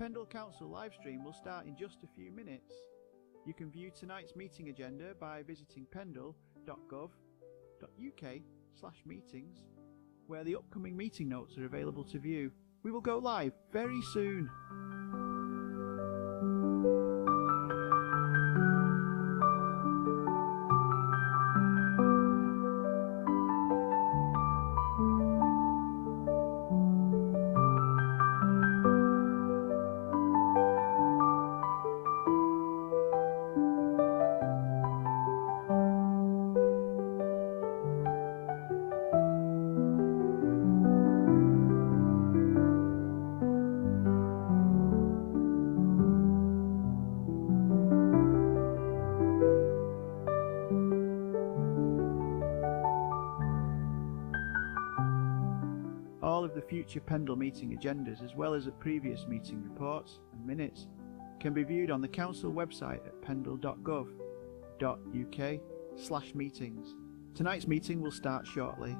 Pendle Council livestream will start in just a few minutes. You can view tonight's meeting agenda by visiting pendle.gov.uk/meetings, where the upcoming meeting notes are available to view. We will go live very soon. All of the future Pendle meeting agendas, as well as the previous meeting reports and minutes, can be viewed on the Council website at pendle.gov.uk/meetings. Tonight's meeting will start shortly.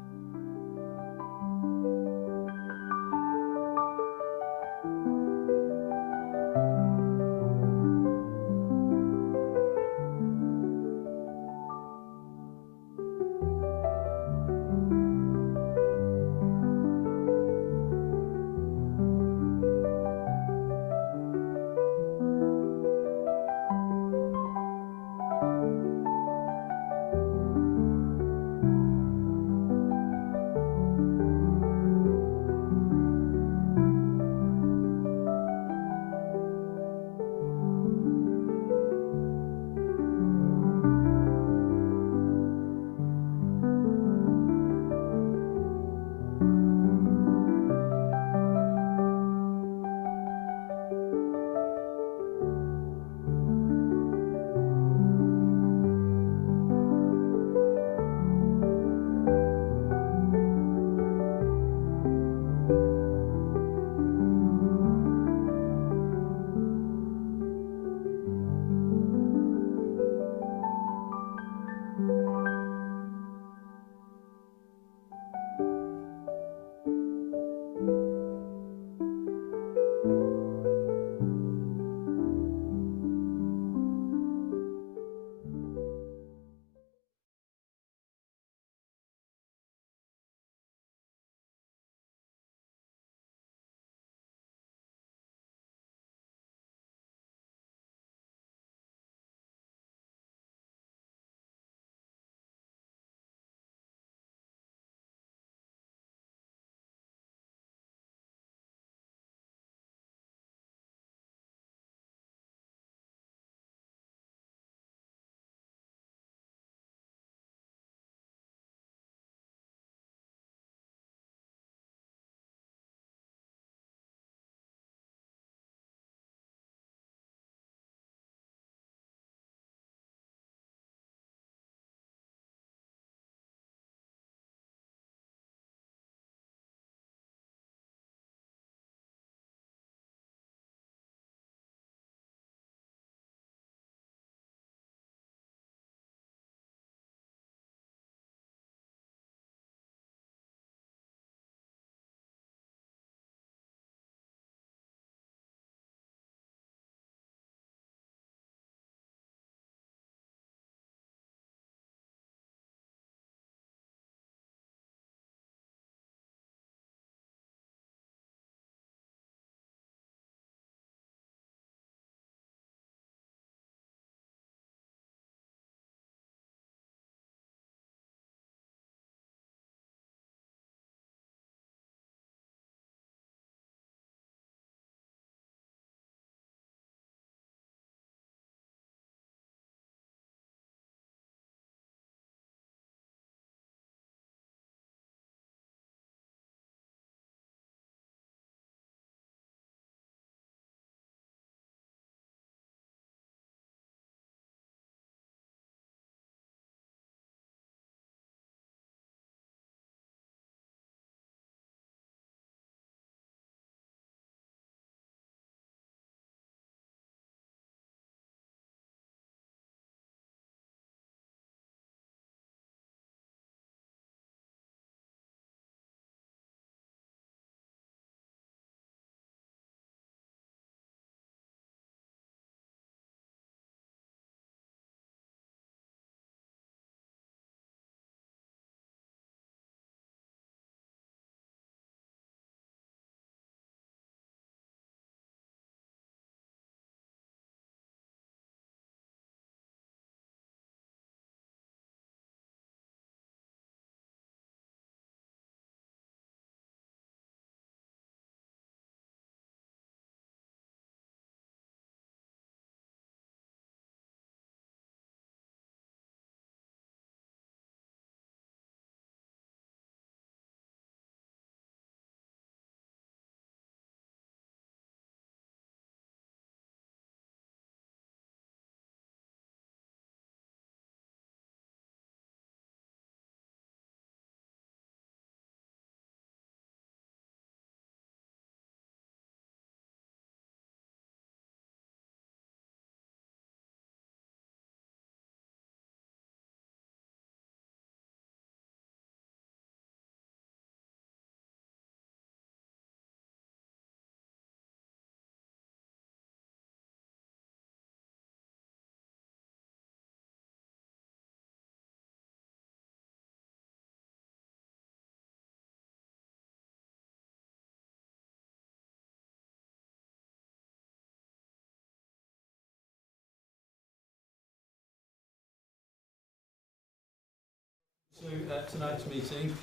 To tonight's meeting.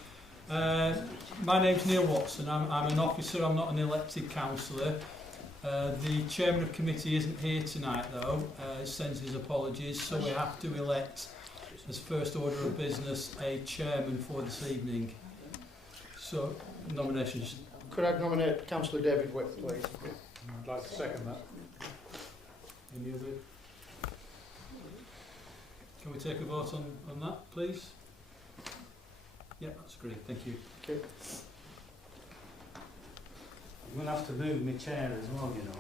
My name's Neil Watson. I'm an officer. I'm not an elected councillor. The chairman of committee isn't here tonight though. Sends his apologies, so we have to elect as first order of business a chairman for this evening. So nominations. Could I nominate Councillor David Whip, please? I'd like to second that. Any other? Can we take a vote on that, please? Yeah, that's great. Thank you. Okay. I'm going to have to move my chair as well, you know.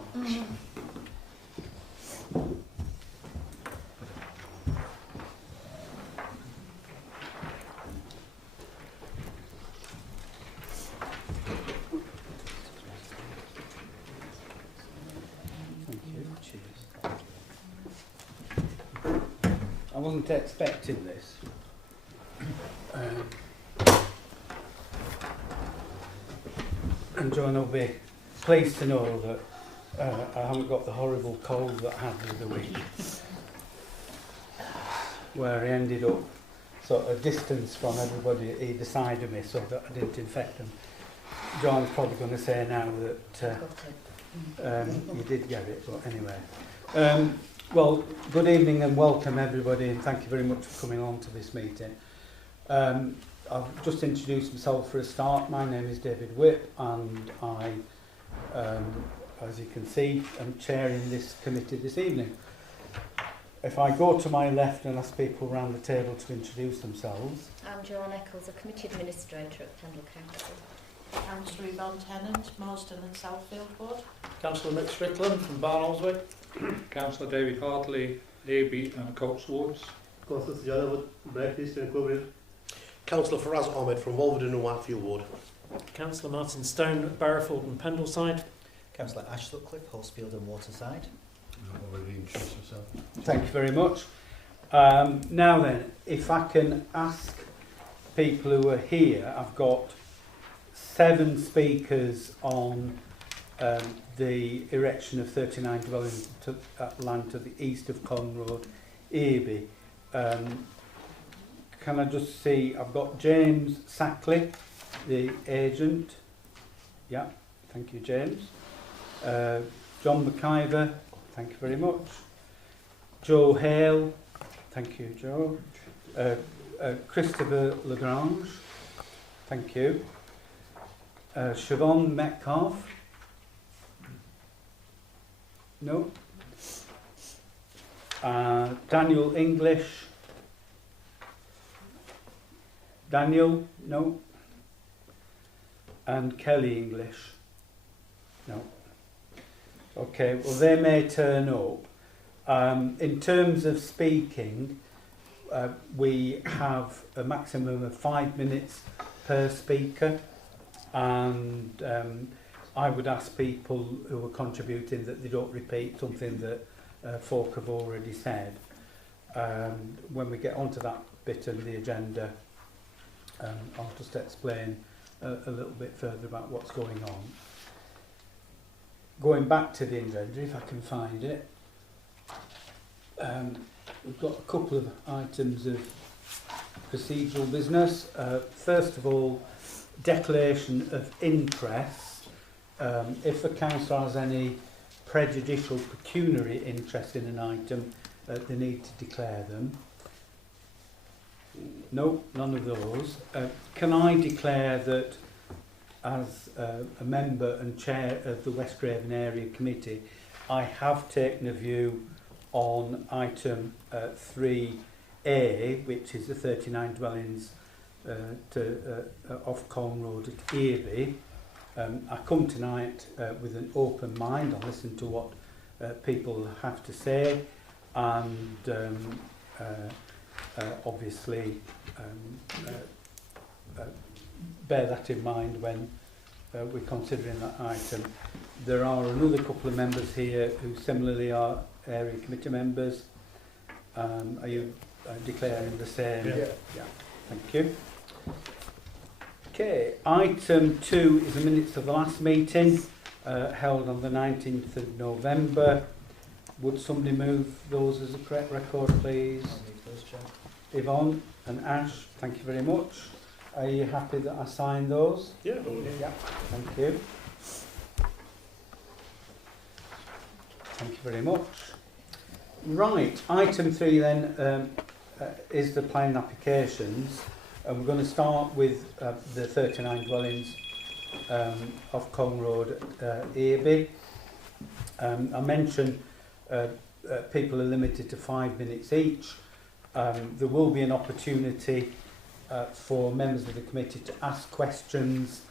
Thank you. Cheers. I wasn't expecting this. And John will be pleased to know that I haven't got the horrible cold that I had the other week, where I ended up sort of distance from everybody either side of me so that I didn't infect them. John's probably going to say now that you did get it, but anyway. Well, good evening and welcome everybody, and thank you very much for coming on to this meeting. I'll just introduce myself for a start. My name is David Whip, and I, as you can see, am chairing this committee this evening. If I go to my left and ask people around the table to introduce themselves. I'm Joan Eccles, a committee administrator at Pendle Council. Councillor Yvonne Tennant, Marston and Southfield Ward. Councillor Mick Strickland from Barnoldswick. Councillor David Hartley, AB and Coates Wards. Councillor Sujana Wood, Blackheath and Cobra. Councillor Faraz Ahmed from Wolverton and Whitefield Ward. Councillor Martin Stone, Barrowfield and Pendleside. Councillor Ash Sutcliffe, Huddersfield and Waterside. Thank you very much. Now then, if I can ask people who are here, I've got 7 speakers on the erection of 39 dwellings land to the east of Colne Road, Earby. Can I just see, I've got James Sackley, the agent. Yeah, thank you, James. John McIver, thank you very much. Joe Hale, thank you, Joe. Christopher Lagrange, thank you. Siobhan Metcalf, no. Daniel English, Daniel, no. And Kelly English, no. Okay, well they may turn up. In terms of speaking, we have a maximum of 5 minutes per speaker, and I would ask people who are contributing that they don't repeat something that folk have already said. When we get onto that bit of the agenda, I'll just explain a little bit further about what's going on. Going back to the agenda, if I can find it, we've got a couple of items of procedural business. First of all, declaration of interest. If the council has any prejudicial pecuniary interest in an item, they need to declare them. No, none of those. Can I declare that as a member and chair of the West Craven Area Committee, I have taken a view on item 3A, which is the 39 dwellings off Colne Road at Earby. I come tonight with an open mind. I'll listen to what people have to say, and obviously bear that in mind when we're considering that item. There are another couple of members here who similarly are area committee members. Are you declaring the same? Yeah. Yeah. Thank you. Okay, item 2 is the minutes of the last meeting held on the 19th of November. Would somebody move those as a correct record, please? I'll move those, Chair. Yvonne, and Ash, thank you very much. Are you happy that I signed those? Yeah. Yeah, thank you. Thank you very much. Right, item 3 then is the planning applications, and we're going to start with the 39 dwellings off Cong Road, Earby. I mentioned people are limited to 5 minutes each. There will be an opportunity for members of the committee to ask questions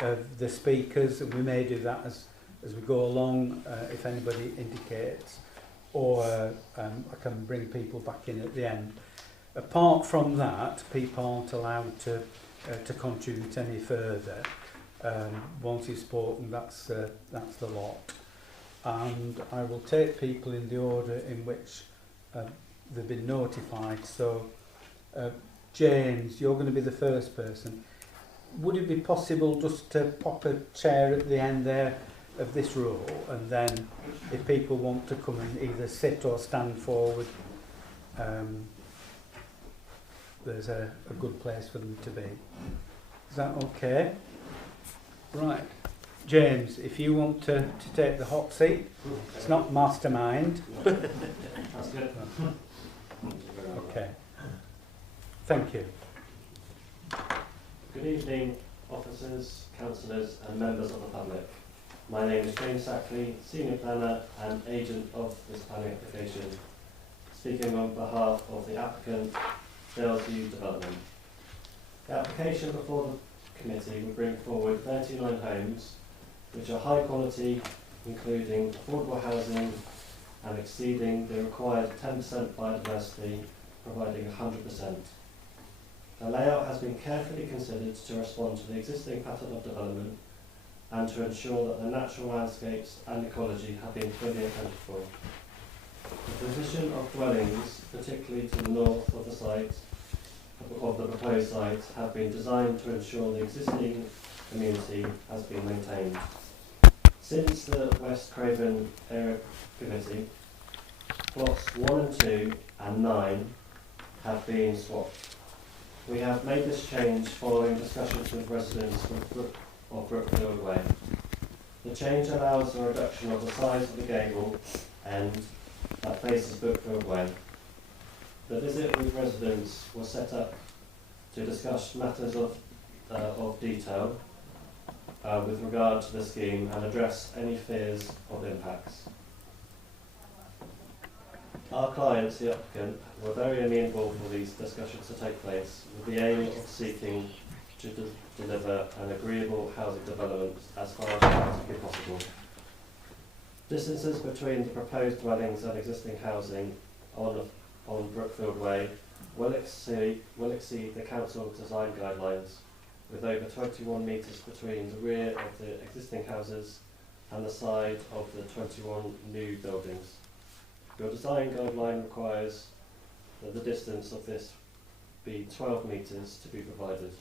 of the speakers, and we may do that as we go along if anybody indicates, or I can bring people back in at the end. Apart from that, people aren't allowed to contribute any further. Once you've spoken, that's the lot. And I will take people in the order in which they've been notified. So, James, you're going to be the first person. Would it be possible just to pop a chair at the end there of this row, and then if people want to come and either sit or stand forward, there's a good place for them to be. Is that okay? Right. James, if you want to take the hot seat, it's not mastermind. That's good. Okay. Thank you. Good evening, officers, councillors and members of the public. My name is James Sackley, Senior Planner and Agent of this planning application, speaking on behalf of the applicant, Dalesview Development. The application before the committee will bring forward 39 homes which are high quality, including affordable housing and exceeding the required 10% biodiversity, providing 100%. The layout has been carefully considered to respond to the existing pattern of development and to ensure that the natural landscapes and ecology have been fully accounted for. The position of dwellings, particularly to the north of the site, of the proposed site, have been designed to ensure the existing community has been maintained. Since the West Craven Area Committee, plots 1 and 2 and 9 have been swapped. We have made this change following discussions with residents of Brookfield Way. The change allows the reduction of the size of the gable end that faces Brookfield Way. The visit with residents was set up to discuss matters of detail with regard to the scheme and address any fears of impacts. Our clients, the applicant, were very amenable for these discussions to take place with the aim of seeking to deliver an agreeable housing development as far as practically possible. Distances between the proposed dwellings and existing housing on Brookfield Way will exceed the council design guidelines, with over 21 metres between the rear of the existing houses and the side of the 21 new buildings. Your design guideline requires that the distance of this be 12 metres to be provided.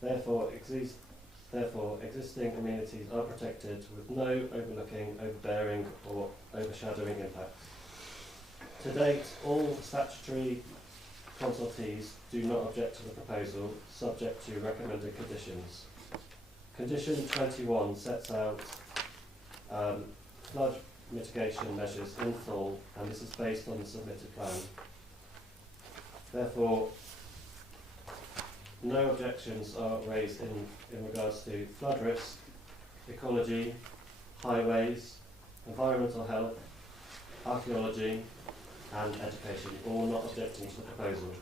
Therefore, existing amenities are protected with no overlooking, overbearing or overshadowing impacts. To date, all statutory consultees do not object to the proposal, subject to recommended conditions. Condition 21 sets out flood mitigation measures in full, and this is based on the submitted plan. Therefore, no objections are raised in regards to flood risk, ecology, highways, environmental health, archaeology and education, all not objecting to the proposal.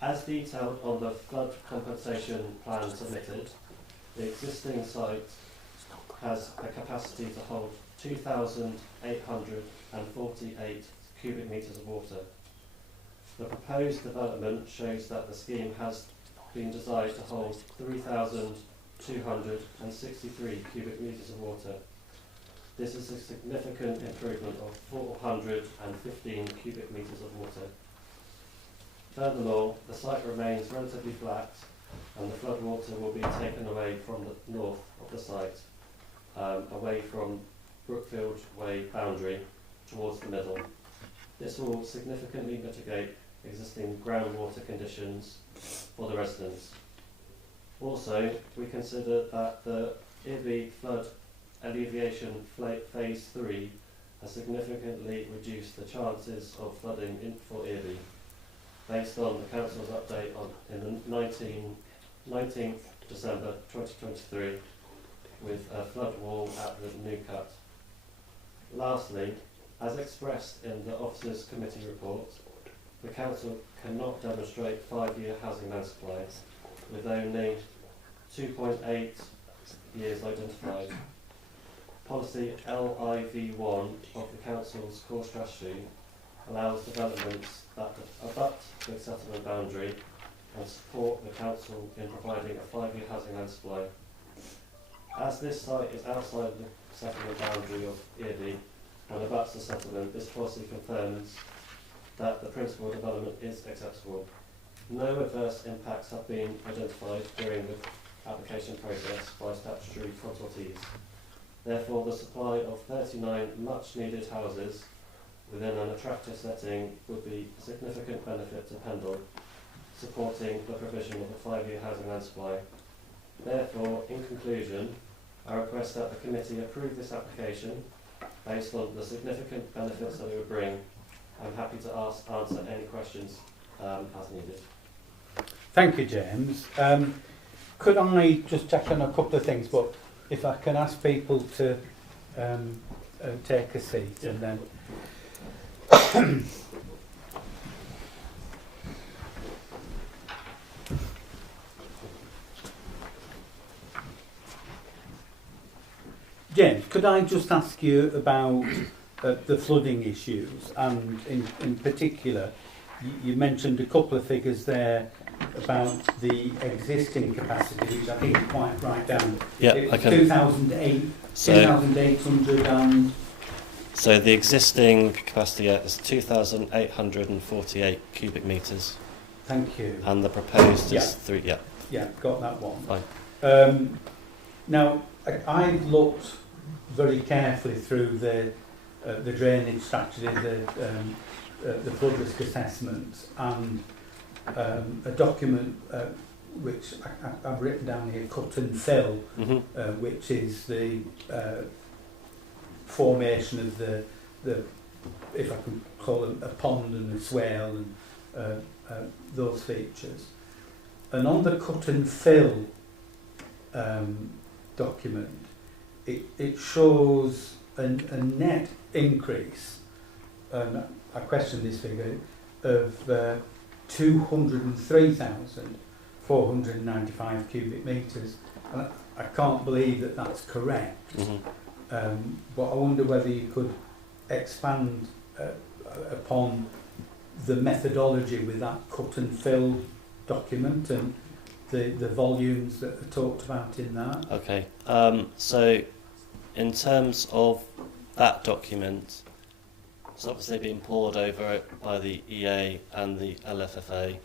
As detailed on the flood compensation plan submitted, the existing site has a capacity to hold 2,848 cubic metres of water. The proposed development shows that the scheme has been designed to hold 3,263 cubic metres of water. This is a significant improvement of 415 cubic metres of water. Furthermore, the site remains relatively flat and the flood water will be taken away from the north of the site, away from Brookfield Way boundary towards the middle. This will significantly mitigate existing groundwater conditions for the residents. Also, we consider that the Irby flood alleviation phase 3 has significantly reduced the chances of flooding for Irby, based on the council's update in the 19th December 2023, with a flood wall at the New Cut. Lastly, as expressed in the Officers Committee report, the council cannot demonstrate 5-year housing land supply with only 2.8 years identified. Policy LIV1 of the council's core strategy allows developments that abut the settlement boundary and support the council in providing a 5-year housing land supply. As this site is outside the settlement boundary of Irby and abuts the settlement, this policy confirms that the principal development is acceptable. No adverse impacts have been identified during the application process by statutory consultees. Therefore, the supply of 39 much-needed houses within an attractive setting would be a significant benefit to Pendle, supporting the provision of a 5-year housing land supply. Therefore, in conclusion, I request that the committee approve this application based on the significant benefits that it would bring. I'm happy to answer any questions as needed. Thank you, James. Could I just check on a couple of things, but if I can ask people to take a seat and then... James, could I just ask you about the flooding issues, and in particular, you mentioned a couple of figures there about the existing capacity, which I think you quite write down. Yeah, I can. 2,800 and... So the existing capacity is 2,848 cubic metres. Thank you. And the proposed Yeah. is 3, yeah. Yeah, got that one. Fine. Now, I looked very carefully through the drainage strategy, the flood risk assessment, and a document which I've written down here, cut and fill, which is the formation of the if I can call them a pond and a swale and those features. And on the cut and fill document, it shows a net increase, and I question this figure, of 203,495 cubic metres. And I can't believe that that's correct. But I wonder whether you could expand upon the methodology with that cut and fill document and the volumes that are talked about in that. Okay. So in terms of that document, it's obviously been poured over it by the EA and the LFFA.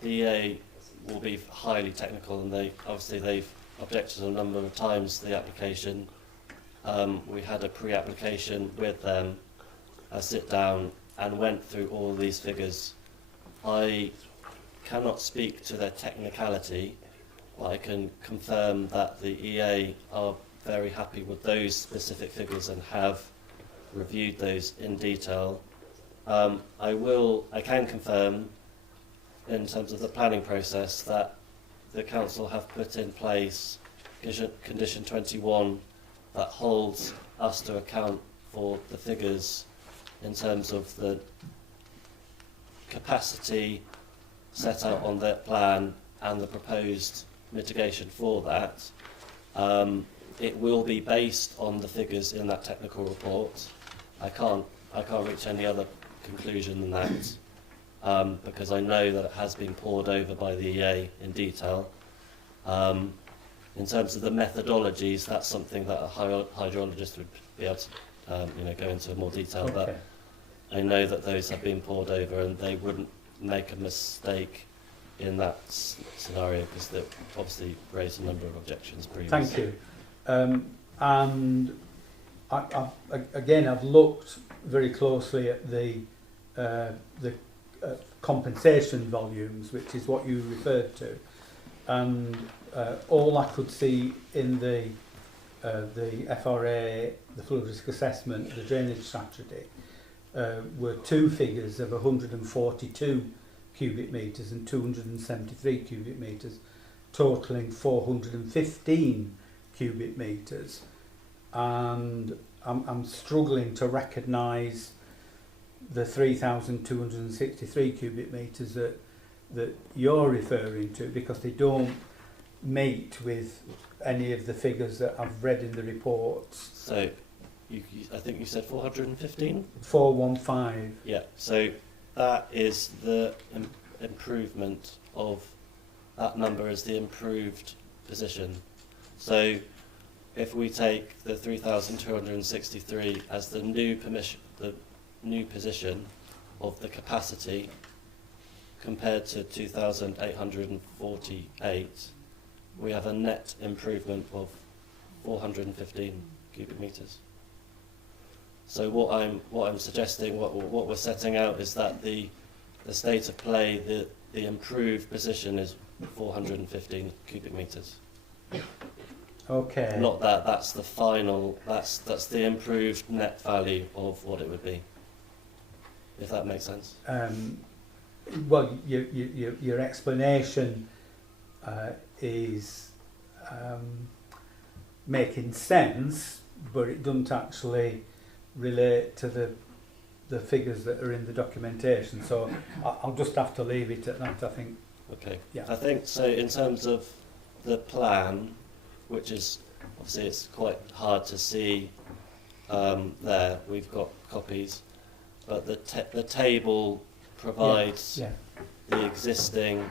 The EA will be highly technical, and they've objected a number of times to the application. We had a pre-application with them, sit down and went through all these figures. I cannot speak to their technicality, but I can confirm that the EA are very happy with those specific figures and have reviewed those in detail. I can confirm, in terms of the planning process, that the council have put in place condition 21 that holds us to account for the figures in terms of the capacity set out on their plan and the proposed mitigation for that. It will be based on the figures in that technical report. I can't reach any other conclusion than that, because I know that it has been poured over by the EA in detail. In terms of the methodologies, that's something that a hydrologist would be able to go into more detail. Okay. But I know that those have been poured over, and they wouldn't make a mistake in that scenario, because they obviously raised a number of objections previously. Thank you. And I've looked very closely at the the compensation volumes, which is what you referred to, and all I could see in the FRA, the flood risk assessment, the drainage strategy, were two figures of 142 cubic metres and 273 cubic metres, totalling 415 cubic metres. And I'm struggling to recognise the 3,263 cubic metres that you're referring to, because they don't meet with any of the figures that I've read in the reports. So, I think you said 415? 415. Yeah, so that is the improvement of, that number is the improved position. So if we take the 3,263 as the new position of the capacity compared to 2,848, we have a net improvement of 415 cubic metres. So what I'm suggesting, what we're setting out is that the state of play, the improved position is 415 cubic metres. Okay. Not that that's the final. That's the improved net value of what it would be. If that makes sense. Well, your explanation is making sense, but it doesn't actually relate to the figures that are in the documentation. So I'll just have to leave it at that, I think. Okay. Yeah. I think so. In terms of the plan, which is obviously it's quite hard to see there. We've got copies, but the table provides the existing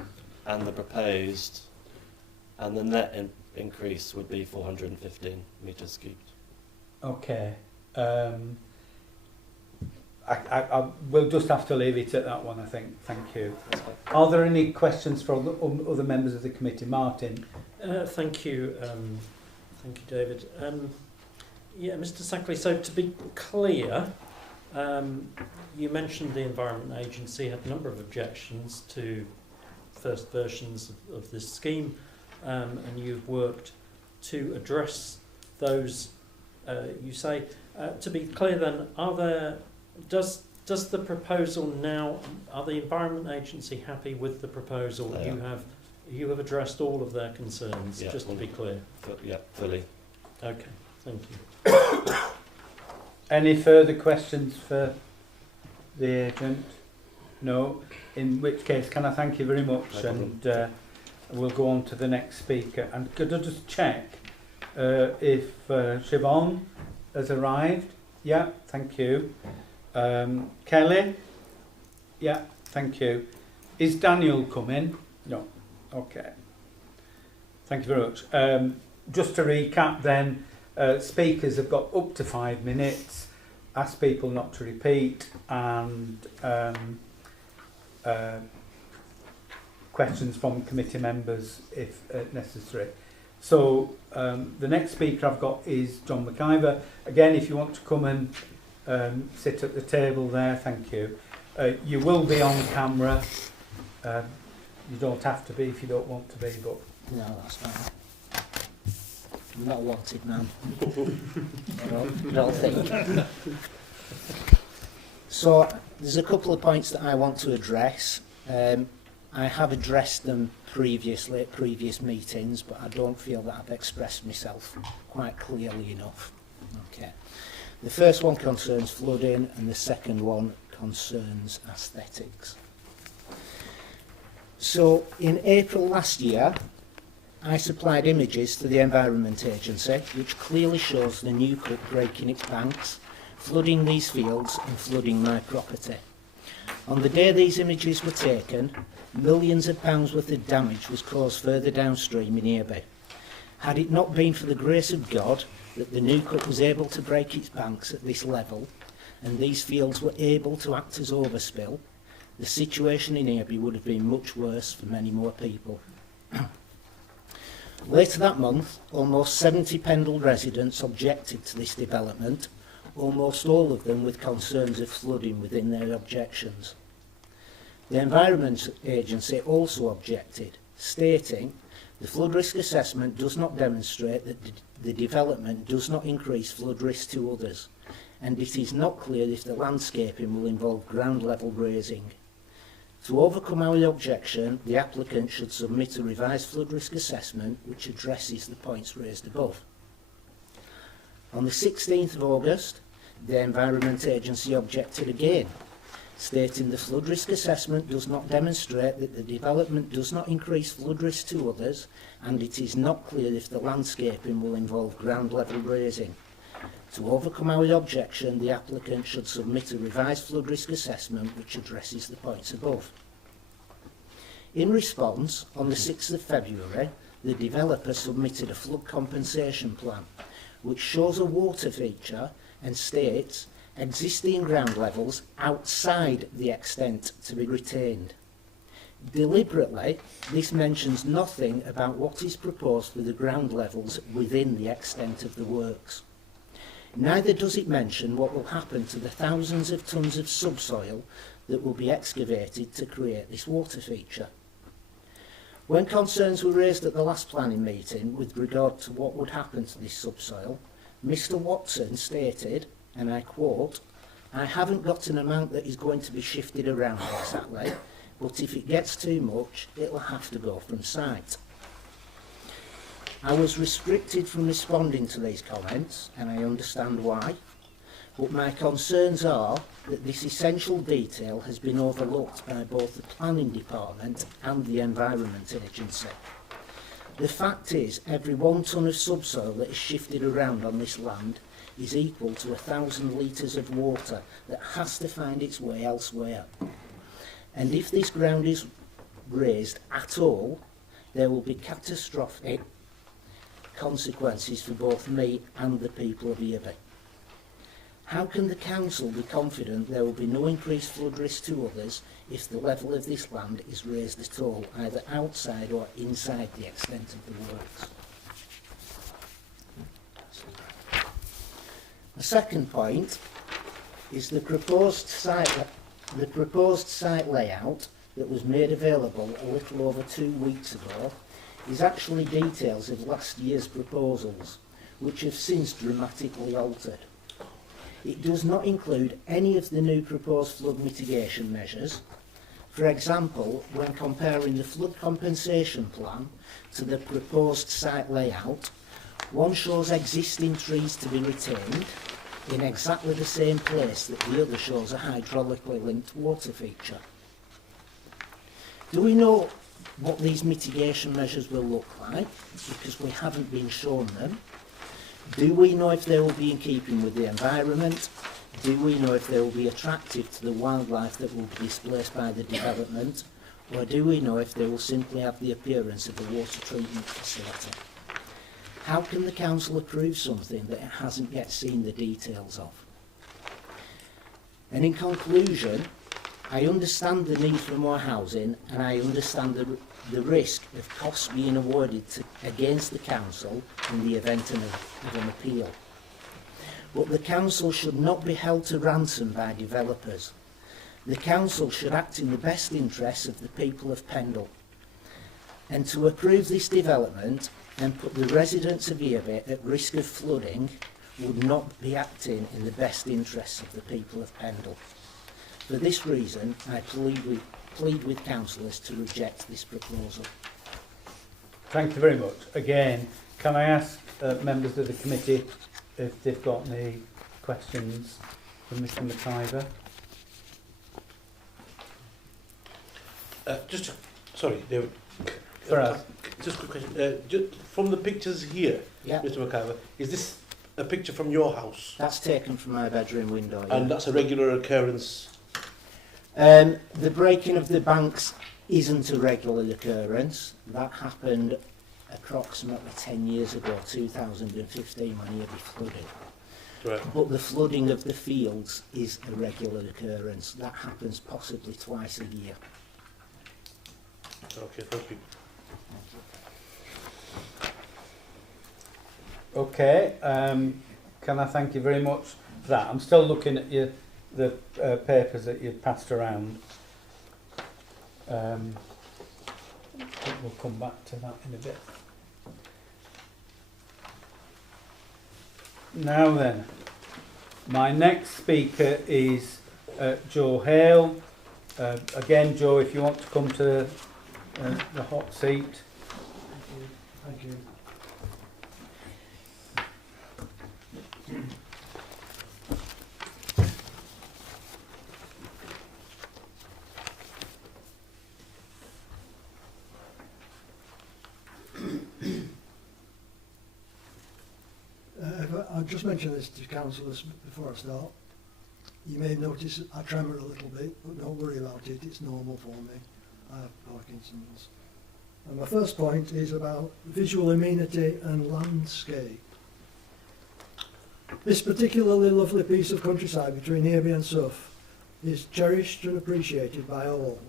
and the proposed, and the net increase would be 415 metres cubed. Okay. I will just have to leave it at that one, I think. Thank you. Are there any questions from other members of the committee? Martin? Thank you, David. Yeah, Mr. Sackley, so to be clear, you mentioned the Environment Agency had a number of objections to first versions of this scheme, and you've worked to address those, you say. To be clear then, does the proposal now, are the Environment Agency happy with the proposal? You have addressed all of their concerns, just to be clear? Yeah, fully. Okay, thank you. Any further questions for the agent? No? In which case, can I thank you very much, and we'll go on to the next speaker. And could I just check if Siobhan has arrived? Yeah, thank you. Kelly? Yeah, thank you. Is Daniel coming? No. Okay. Thank you very much. Just to recap then, speakers have got up to 5 minutes. Ask people not to repeat, and questions from committee members if necessary. So the next speaker I've got is John McIver. Again, if you want to come and sit at the table there, thank you. You will be on camera. You don't have to be if you don't want to be, but... No, that's fine. I'm not a wanted man. I don't think. So, there's a couple of points that I want to address. I have addressed them previously at previous meetings, but I don't feel that I've expressed myself quite clearly enough. Okay. The first one concerns flooding, and the second one concerns aesthetics. So, in April last year, I supplied images to the Environment Agency, which clearly shows the new cut breaking its banks, flooding these fields and flooding my property. On the day these images were taken, millions of pounds worth of damage was caused further downstream in Earby. Had it not been for the grace of God that the new cut was able to break its banks at this level, and these fields were able to act as overspill, the situation in Earby would have been much worse for many more people. Later that month, almost 70 Pendle residents objected to this development, almost all of them with concerns of flooding within their objections. The Environment Agency also objected, stating, "The flood risk assessment does not demonstrate that the development does not increase flood risk to others, and it is not clear if the landscaping will involve ground level raising. To overcome our objection, the applicant should submit a revised flood risk assessment which addresses the points raised above." On the 16th of August, the Environment Agency objected again, stating the flood risk assessment does not demonstrate that the development does not increase flood risk to others, and it is not clear if the landscaping will involve ground level raising. To overcome our objection, the applicant should submit a revised flood risk assessment which addresses the points above. In response, on the 6th of February, the developer submitted a flood compensation plan, which shows a water feature and states existing ground levels outside the extent to be retained. Deliberately, this mentions nothing about what is proposed for the ground levels within the extent of the works. Neither does it mention what will happen to the thousands of tons of subsoil that will be excavated to create this water feature. When concerns were raised at the last planning meeting with regard to what would happen to this subsoil, Mr Watson stated, and I quote, "I haven't got an amount that is going to be shifted around exactly, but if it gets too much, it'll have to go from site." I was restricted from responding to these comments, and I understand why, but my concerns are that this essential detail has been overlooked by both the Planning Department and the Environment Agency. The fact is, every 1 tonne of subsoil that is shifted around on this land is equal to 1,000 litres of water that has to find its way elsewhere. And if this ground is raised at all, there will be catastrophic consequences for both me and the people of Earby. How can the council be confident there will be no increased flood risk to others if the level of this land is raised at all, either outside or inside the extent of the works? The second point is the proposed site layout that was made available a little over 2 weeks ago is actually details of last year's proposals, which have since dramatically altered. It does not include any of the new proposed flood mitigation measures. For example, when comparing the flood compensation plan to the proposed site layout, one shows existing trees to be retained in exactly the same place that the other shows a hydraulically linked water feature. Do we know what these mitigation measures will look like? Because we haven't been shown them. Do we know if they will be in keeping with the environment? Do we know if they will be attractive to the wildlife that will be displaced by the development? Or do we know if they will simply have the appearance of a water treatment facility? How can the council approve something that it hasn't yet seen the details of? And in conclusion, I understand the need for more housing, and I understand the risk of costs being awarded against the council in the event of an appeal. But the council should not be held to ransom by developers. The council should act in the best interests of the people of Pendle. And to approve this development and put the residents of Earby at risk of flooding would not be acting in the best interests of the people of Pendle. For this reason, I plead with councillors to reject this proposal. Thank you very much. Again, can I ask members of the committee if they've got any questions for Mr McIver? Sorry, David. Just a quick question. From the pictures here, Yeah. Mr McIver, is this a picture from your house? That's taken from my bedroom window. Yeah. And that's a regular occurrence? The breaking of the banks isn't a regular occurrence. That happened approximately 10 years ago, 2015, when Earby flooded. Right. But the flooding of the fields is a regular occurrence. That happens possibly twice a year. Okay, thank you. Okay, can I thank you very much that. I'm still looking at the papers that you've passed around. I think we'll come back to that in a bit. Now then, my next speaker is Joe Hale. Again, Joe, if you want to come to the hot seat. Thank you. I'll just mention this to councillors before I start. You may notice I tremor a little bit, but don't worry about it, it's normal for me. I have Parkinson's. And my first point is about visual amenity and landscape. This particularly lovely piece of countryside between Earby and Suff is cherished and appreciated by all.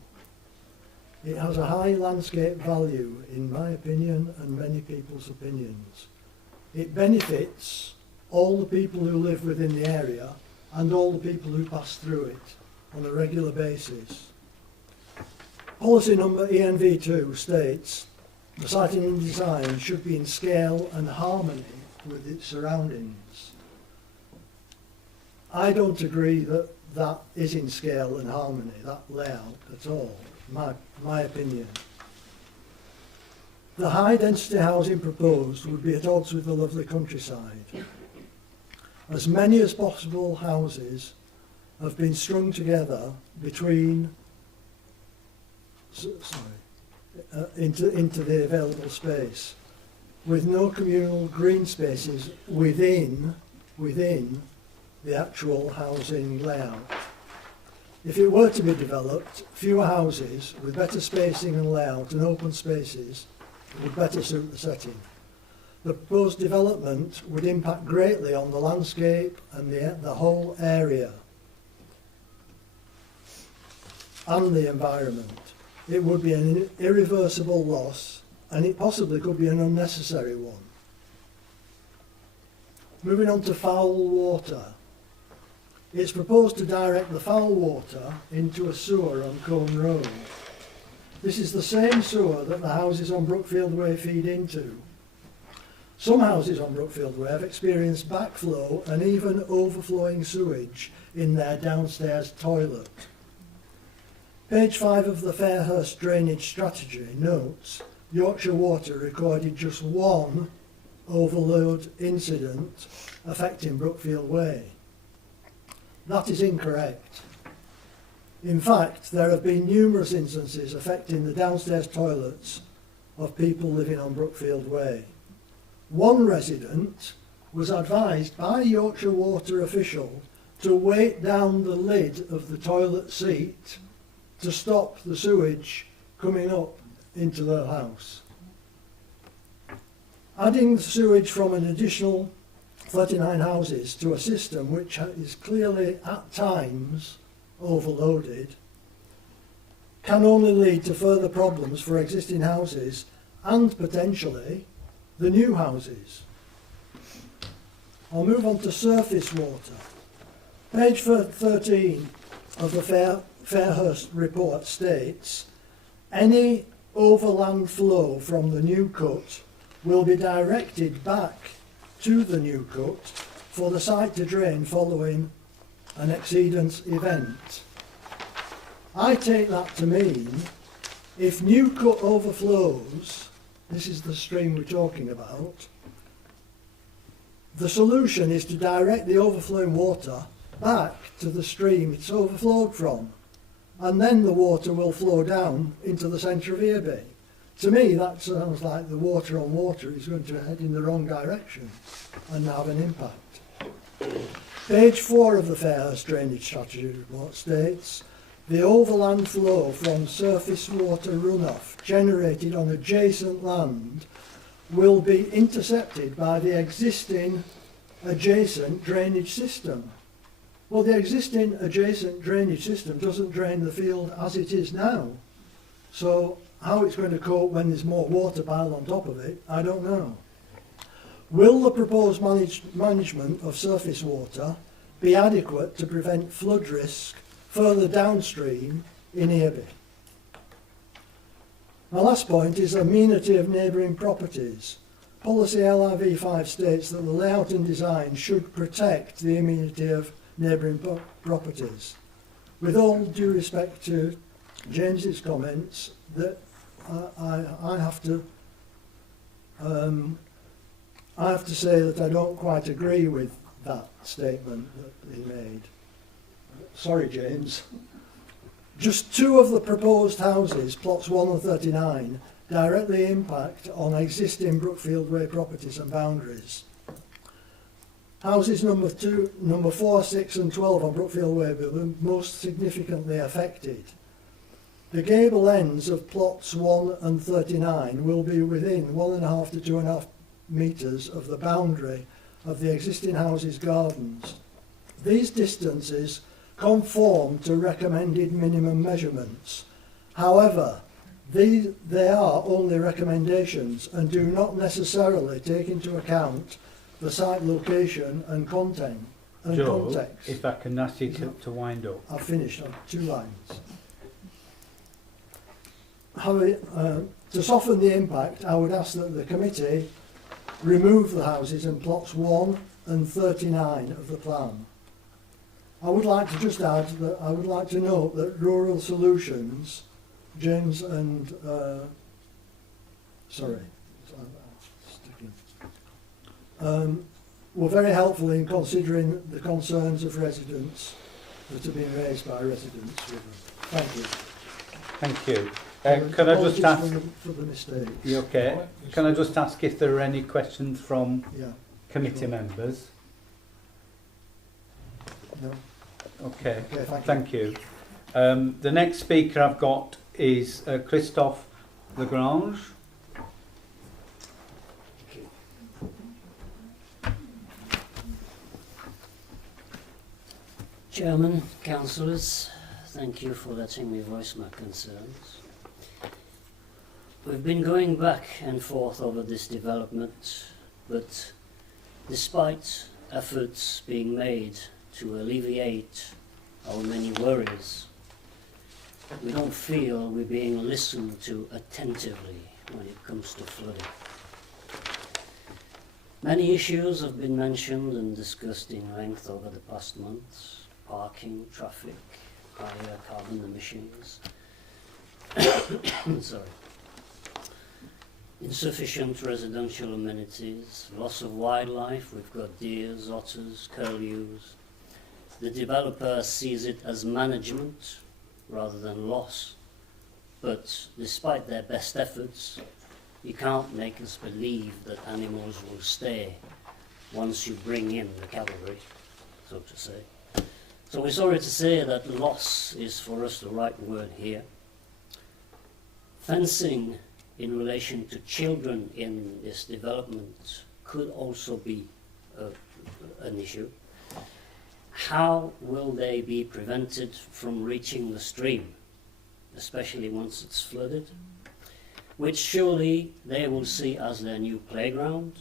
It has a high landscape value, in my opinion, and many people's opinions. It benefits all the people who live within the area and all the people who pass through it on a regular basis. Policy number ENV2 states the siting and design should be in scale and harmony with its surroundings. I don't agree that that is in scale and harmony, that layout at all, my opinion. The high density housing proposed would be at odds with the lovely countryside. As many as possible houses have been strung together between into the available space, with no communal green spaces within the actual housing layout. If it were to be developed, fewer houses with better spacing and layout and open spaces would better suit the setting. The proposed development would impact greatly on the landscape and the whole area and the environment. It would be an irreversible loss, and it possibly could be an unnecessary one. Moving on to foul water. It's proposed to direct the foul water into a sewer on Combe Road. This is the same sewer that the houses on Brookfield Way feed into. Some houses on Brookfield Way have experienced backflow and even overflowing sewage in their downstairs toilet. Page 5 of the Fairhurst Drainage Strategy notes Yorkshire Water recorded just one overload incident affecting Brookfield Way. That is incorrect. In fact, there have been numerous instances affecting the downstairs toilets of people living on Brookfield Way. One resident was advised by a Yorkshire Water official to weight down the lid of the toilet seat to stop the sewage coming up into their house. Adding the sewage from an additional 39 houses to a system which is clearly at times overloaded can only lead to further problems for existing houses and potentially the new houses. I'll move on to surface water. Page 13 of the Fairhurst report states any overland flow from the new cut will be directed back to the new cut for the site to drain following an exceedance event. I take that to mean if new cut overflows, this is the stream we're talking about, the solution is to direct the overflowing water back to the stream it's overflowed from, and then the water will flow down into the centre of Earby. To me, that sounds like the water on water is going to head in the wrong direction and have an impact. Page 4 of the Fairhurst Drainage Strategy report states the overland flow from surface water runoff generated on adjacent land will be intercepted by the existing adjacent drainage system. Well, the existing adjacent drainage system doesn't drain the field as it is now. So how it's going to cope when there's more water piled on top of it, I don't know. Will the proposed management of surface water be adequate to prevent flood risk further downstream in Earby. My last point is amenity of neighbouring properties. Policy LRV5 states that the layout and design should protect the amenity of neighbouring properties. With all due respect to James's comments, that I have to say that I don't quite agree with that statement that he made. Sorry, James. Just 2 of the proposed houses, plots 1 and 39, directly impact on existing Brookfield Way properties and boundaries. Houses number 4, 6 and 12 on Brookfield Way were the most significantly affected. The gable ends of plots 1 and 39 will be within 1.5 to 2.5 metres of the boundary of the existing houses' gardens. These distances conform to recommended minimum measurements. However, they are only recommendations and do not necessarily take into account the site location and content and Joe, context. if I can ask you to wind up. I've finished on 2 lines. To soften the impact, I would ask that the committee remove the houses in plots 1 and 39 of the plan. I would like to just add that I would like to note that Rural Solutions, James and were very helpful in considering the concerns of residents that have been raised by residents with them. Thank you. Thank you. Can I just ask? For the mistakes. You okay? Can I just ask if there are any questions from committee members? No. Okay. Thank you. The next speaker I've got is Christophe Lagrange. Chairman, councillors, thank you for letting me voice my concerns. We've been going back and forth over this development, but despite efforts being made to alleviate our many worries, we don't feel we're being listened to attentively when it comes to flooding. Many issues have been mentioned and discussed in length over the past months: parking, traffic, higher carbon emissions. Sorry. Insufficient residential amenities, loss of wildlife. We've got deers, otters, curlews. The developer sees it as management rather than loss. But despite their best efforts, you can't make us believe that animals will stay once you bring in the cavalry, so to say. So we're sorry to say that loss is for us the right word here. Fencing in relation to children in this development could also be an issue. How will they be prevented from reaching the stream, especially once it's flooded, which surely they will see as their new playground,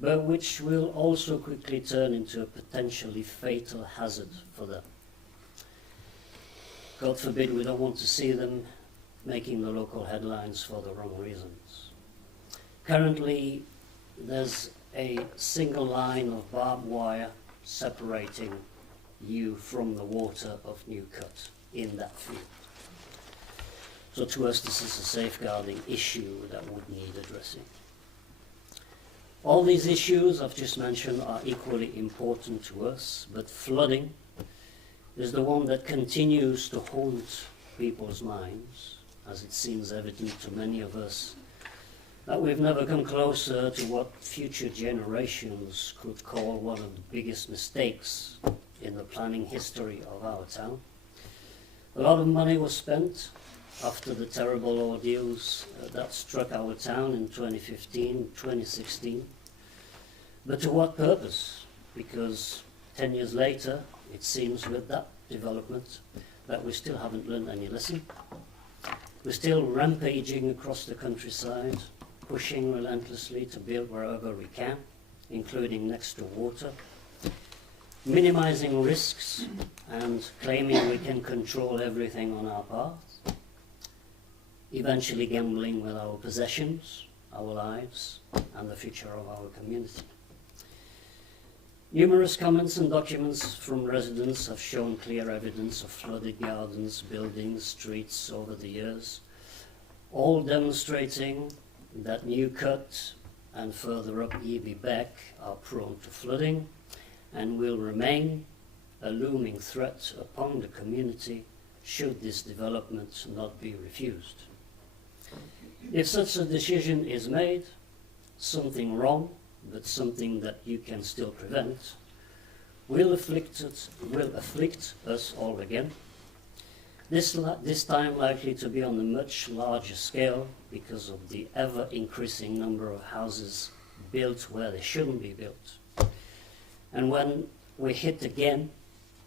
but which will also quickly turn into a potentially fatal hazard for them. God forbid we don't want to see them making the local headlines for the wrong reasons. Currently, there's a single line of barbed wire separating you from the water of Newcut in that field. So to us, this is a safeguarding issue that would need addressing. All these issues I've just mentioned are equally important to us, but flooding is the one that continues to haunt people's minds, as it seems evident to many of us that we've never come closer to what future generations could call one of the biggest mistakes in the planning history of our town. A lot of money was spent after the terrible ordeals that struck our town in 2015, 2016. But to what purpose? Because 10 years later, it seems with that development that we still haven't learned any lesson. We're still rampaging across the countryside, pushing relentlessly to build wherever we can, including next to water. minimising risks and claiming we can control everything on our path, eventually gambling with our possessions, our lives, and the future of our community. Numerous comments and documents from residents have shown clear evidence of flooded gardens, buildings, streets over the years, all demonstrating that New Cut and further up Eby Beck are prone to flooding and will remain a looming threat upon the community should this development not be refused. If such a decision is made, something wrong, but something that you can still prevent, will afflict us all again. This time likely to be on a much larger scale because of the ever-increasing number of houses built where they shouldn't be built. And when we hit again,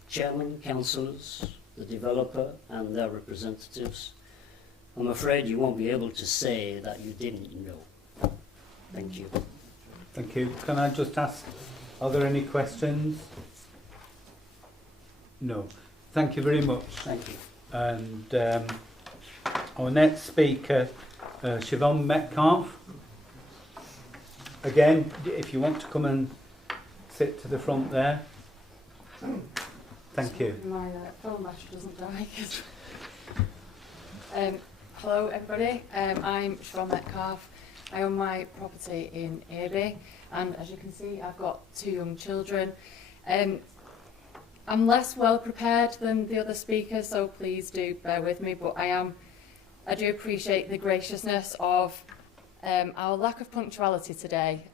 chairman, councillors, the developer and their representatives, I'm afraid you won't be able to say that you didn't know. Thank you. Thank you. Can I just ask, are there any questions? No. Thank you very much. Thank you. And our next speaker, Siobhan Metcalfe. Again, if you want to come and sit to the front there. Thank you. My phone battery doesn't die. Hello everybody, I'm Siobhan Metcalfe. I own my property in Eby, and as you can see I've got 2 young children. I'm less well prepared than the other speakers, so please do bear with me, but I do appreciate the graciousness of our lack of punctuality today.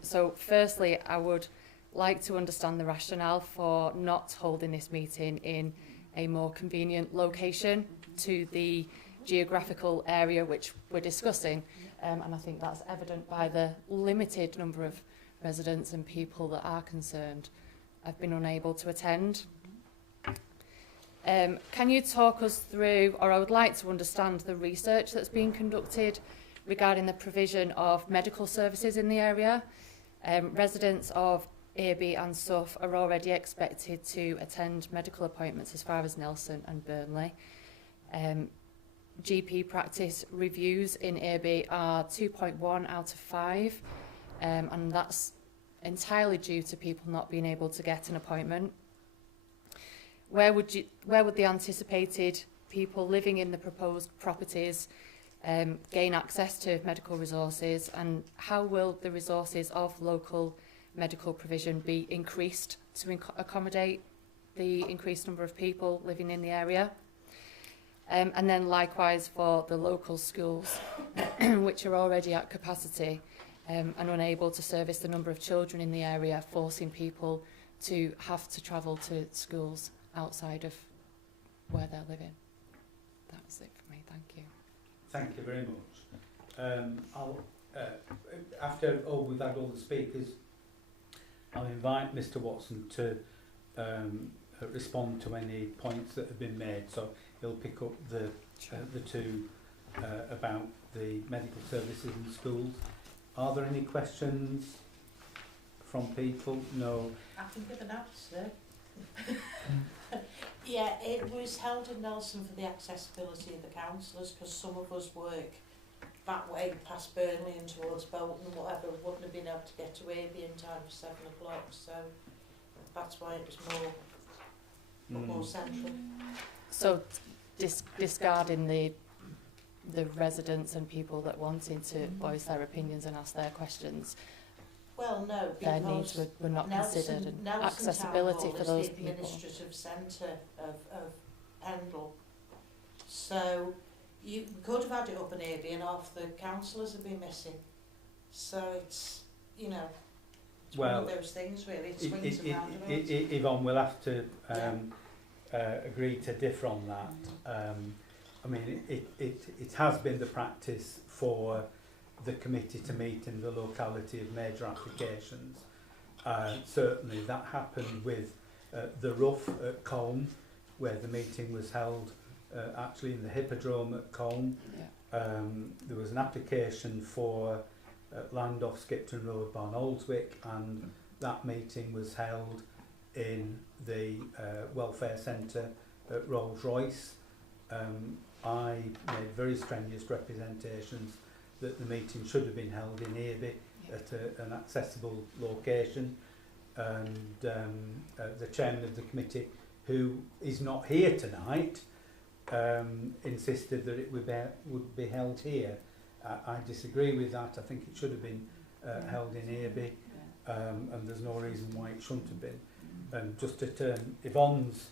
So firstly, I would like to understand the rationale for not holding this meeting in a more convenient location to the geographical area which we're discussing, and I think that's evident by the limited number of residents and people that are concerned. I've been unable to attend. Can you talk us through, or I would like to understand the research that's being conducted regarding the provision of medical services in the area? Residents of Eby and Suff are already expected to attend medical appointments as far as Nelson and Burnley. GP practice reviews in Eby are 2.1 out of 5, and that's entirely due to people not being able to get an appointment. Where would the anticipated people living in the proposed properties gain access to medical resources, and how will the resources of local medical provision be increased to accommodate the increased number of people living in the area? And then likewise for the local schools, which are already at capacity and unable to service the number of children in the area, forcing people to have to travel to schools outside of where they're living. That's it for me, thank you. Thank you very much. After we've had all the speakers, I'll invite Mr Watson to respond to any points that have been made. So he'll pick up the 2 about the medical services in schools. Are there any questions from people? No. I can give an answer. Yeah, it was held in Nelson for the accessibility of the councillors, because some of us work that way past Burnley and towards Bolton and whatever, wouldn't have been able to get to Eby in time for 7 o'clock, so that's why it was more central. So discarding the residents and people that wanted to voice their opinions and ask their questions, well, no, their needs were not considered, and accessibility for those people. The administrative centre of Pendle, so you could have had it up in Eby and half the councillors have been missing. So it's, it's one of those things really. It swings around a bit. Yvonne, we'll have to agree to differ on that. I mean, it has been the practice for the committee to meet in the locality of major applications. Certainly that happened with the Rough at Colne, where the meeting was held actually in the Hippodrome at Colne. Yeah. There was an application for land off Skipton Road, Barnoldswick, and that meeting was held in the welfare centre at Rolls-Royce. I made very strenuous representations that the meeting should have been held in Earby at an accessible location, and the chairman of the committee, who is not here tonight, insisted that it would be held here. I disagree with that. I think it should have been held in Earby, and there's no reason why it shouldn't have been. And just to turn Yvonne's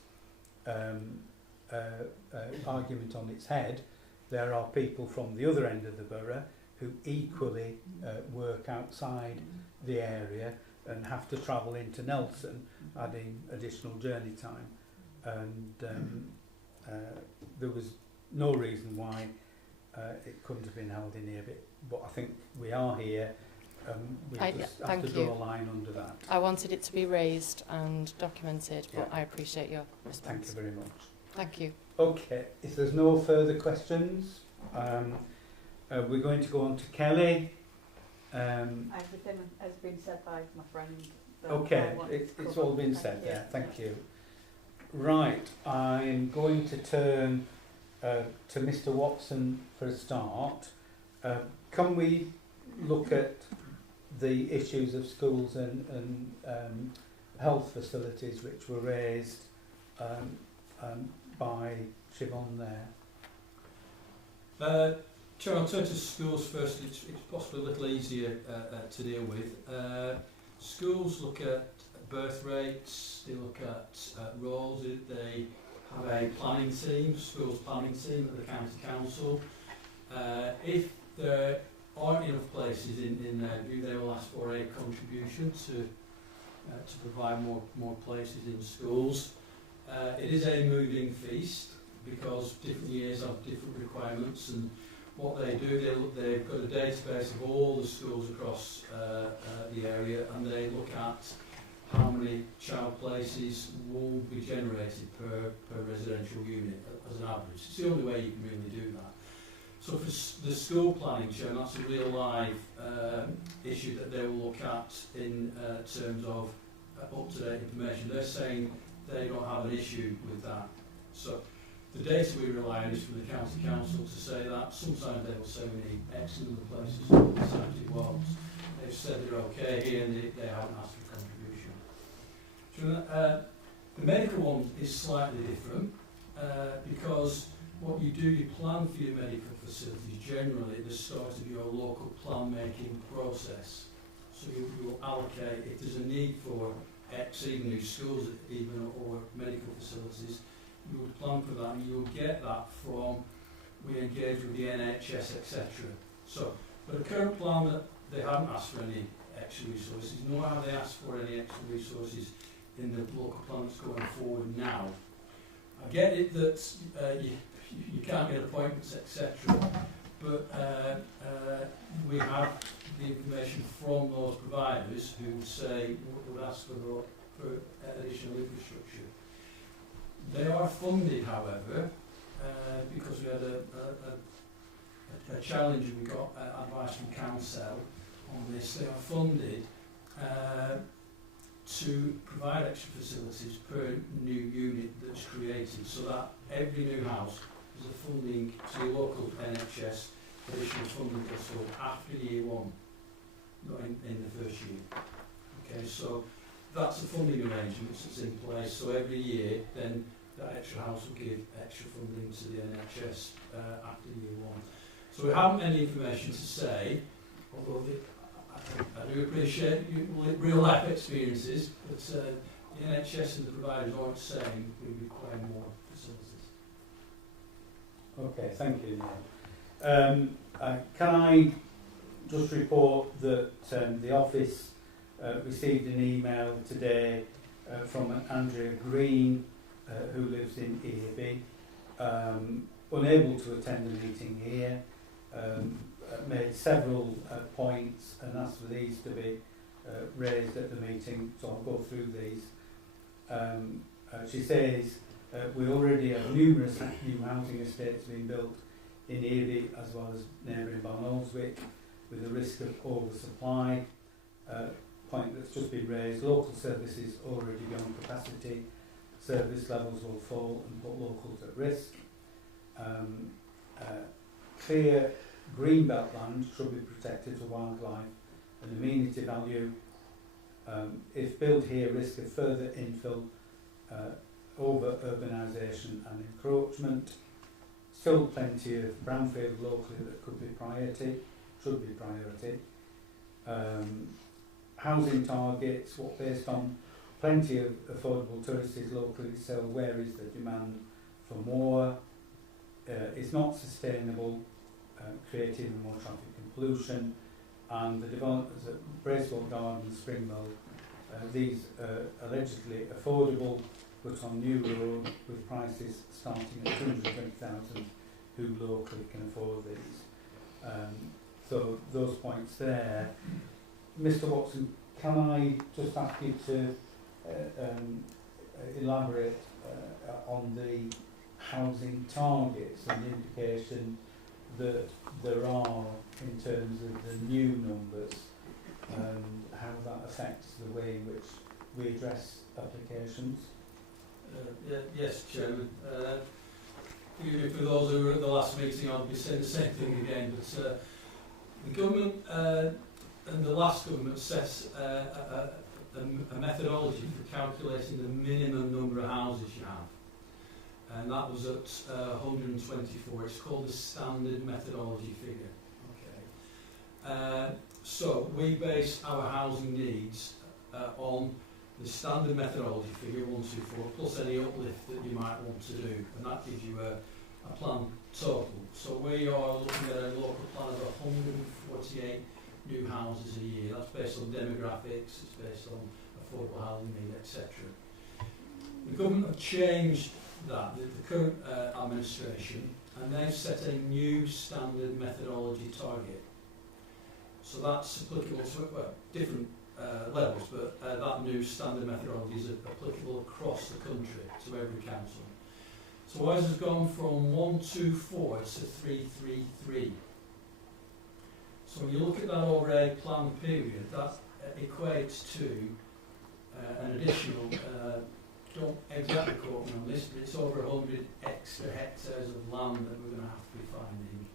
argument on its head, there are people from the other end of the borough who equally work outside the area and have to travel into Nelson, adding additional journey time. And there was no reason why it couldn't have been held in here, but I think we are here. We just have to draw a line under that. I wanted it to be raised and documented, but Yeah. I appreciate your response. Thank you very much. Thank you. Okay, if there's no further questions, we're going to go on to Kelly. Everything has been said by my friend. Okay, it's all been said there. Thank you. Right, I'm going to turn to Mr. Watson for a start. Can we look at the issues of schools and health facilities which were raised by Siobhan there? Chair, I'll turn to schools first. It's possibly a little easier to deal with. Schools look at birth rates, they look at roles, they have a planning team, schools planning team at the county council. If there aren't enough places in their view, they will ask for a contribution to provide more places in schools. It is a moving feast because different years have different requirements, and what they do, they've got a database of all the schools across the area, and they look at how many child places will be generated per residential unit as an average. It's the only way you can really do that. So for the school planning, Chair, that's a real live issue that they will look at in terms of up-to-date information. They're saying they don't have an issue with that. So the data we rely on is from the county council to say that. Sometimes they will say we need X number of places, sometimes it won't. They've said they're okay here and they haven't asked for contribution. The medical one is slightly different because what you do, you plan for your medical facilities generally at the start of your local plan making process. So you will allocate, if there's a need for X, even new schools even, or medical facilities, you would plan for that, and you'll get that from, we engage with the NHS, etc. So, but the current plan, that they haven't asked for any extra resources, nor have they asked for any extra resources in the local plan that's going forward now. I get it that you can't get appointments, etc. But we have the information from those providers who would say, would ask for additional infrastructure. They are funded, however, because we had a challenge and we got advice from Council on this. They are funded to provide extra facilities per new unit that's created, so that every new house is a funding to your local NHS, additional funding also after year one, not in the first year. Okay, so that's the funding arrangements that's in place, so every year then that extra house will give extra funding to the NHS after year one. So we haven't any information to say, although I do appreciate real life experiences, but the NHS and the providers aren't saying we require more facilities. Okay, thank you, Neil. Can I just report that the office received an email today from Andrea Green, who lives in Earby, unable to attend the meeting here, made several points and asked for these to be raised at the meeting, so I'll go through these. She says, we already have numerous new housing estates being built in Earby as well as neighbouring Balnolswick, with a risk of oversupply, point that's that's just been raised, local services already beyond capacity, service levels will fall and put locals at risk. Clear greenbelt land should be protected for wildlife and amenity value. If built here, risk of further infill, over urbanisation and encroachment. Still plenty of brownfield locally that could be should be priority. Housing targets, based on plenty of affordable tourists locally, so where is the demand for more? It's not sustainable, creating more traffic and pollution, and the developments at Bracewell Gardens, Springmill, these are allegedly affordable, but on new road with prices starting at 220,000, who locally can afford these. So those points there. Mr. Watson, can I just ask you to elaborate on the housing targets and the indication that there are in terms of the new numbers, and how that affects the way in which we address applications? Yes, Chairman. For those who were at the last meeting, I'll be saying the same thing again, but the government and the last government set a methodology for calculating the minimum number of houses you have, and that was at 124. It's called the standard methodology figure. Okay. So we base our housing needs on the standard methodology figure 124 plus any uplift that you might want to do, and that gives you a plan total. So we are looking at a local plan of 148 new houses a year. That's based on demographics, it's based on affordable housing need, etc. The government have changed that, the current administration, and they've set a new standard methodology target. So that's applicable to different levels, but that new standard methodology is applicable across the country to every council. So ours has gone from 124 to 333. So when you look at that over a planned period, that equates to an additional, don't exactly quote me on this, but it's over 100 extra hectares of land that we're going to have to be finding.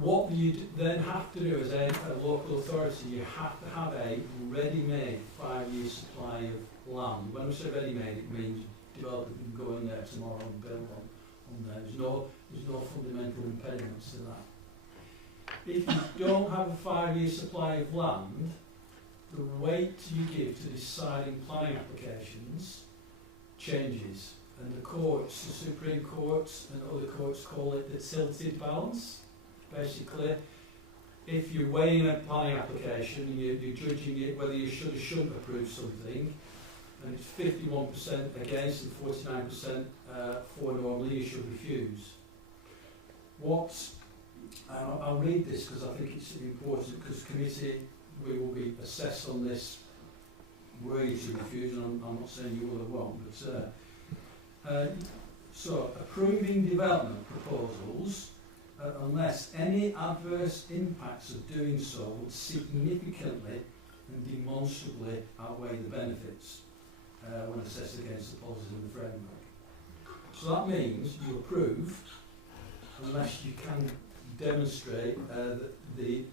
What you then have to do as a local authority, you have to have a ready-made 5-year supply of land. When we say ready-made, it means developer can go in there tomorrow and build on there. There's no fundamental impediments to that. If you don't have a 5-year supply of land, the weight you give to deciding planning applications changes. And the courts, the Supreme Court and other courts call it the tilted balance. Basically, if you're weighing a planning application and you're judging it whether you should or shouldn't approve something, and it's 51% against and 49% for normally, you should refuse. I'll read this because I think it's important, because committee, we will be assessed on this, were you to refuse, and I'm not saying you will or won't, but so approving development proposals unless any adverse impacts of doing so would significantly and demonstrably outweigh the benefits when assessed against the policies in the framework. So that means you approve unless you can demonstrate that the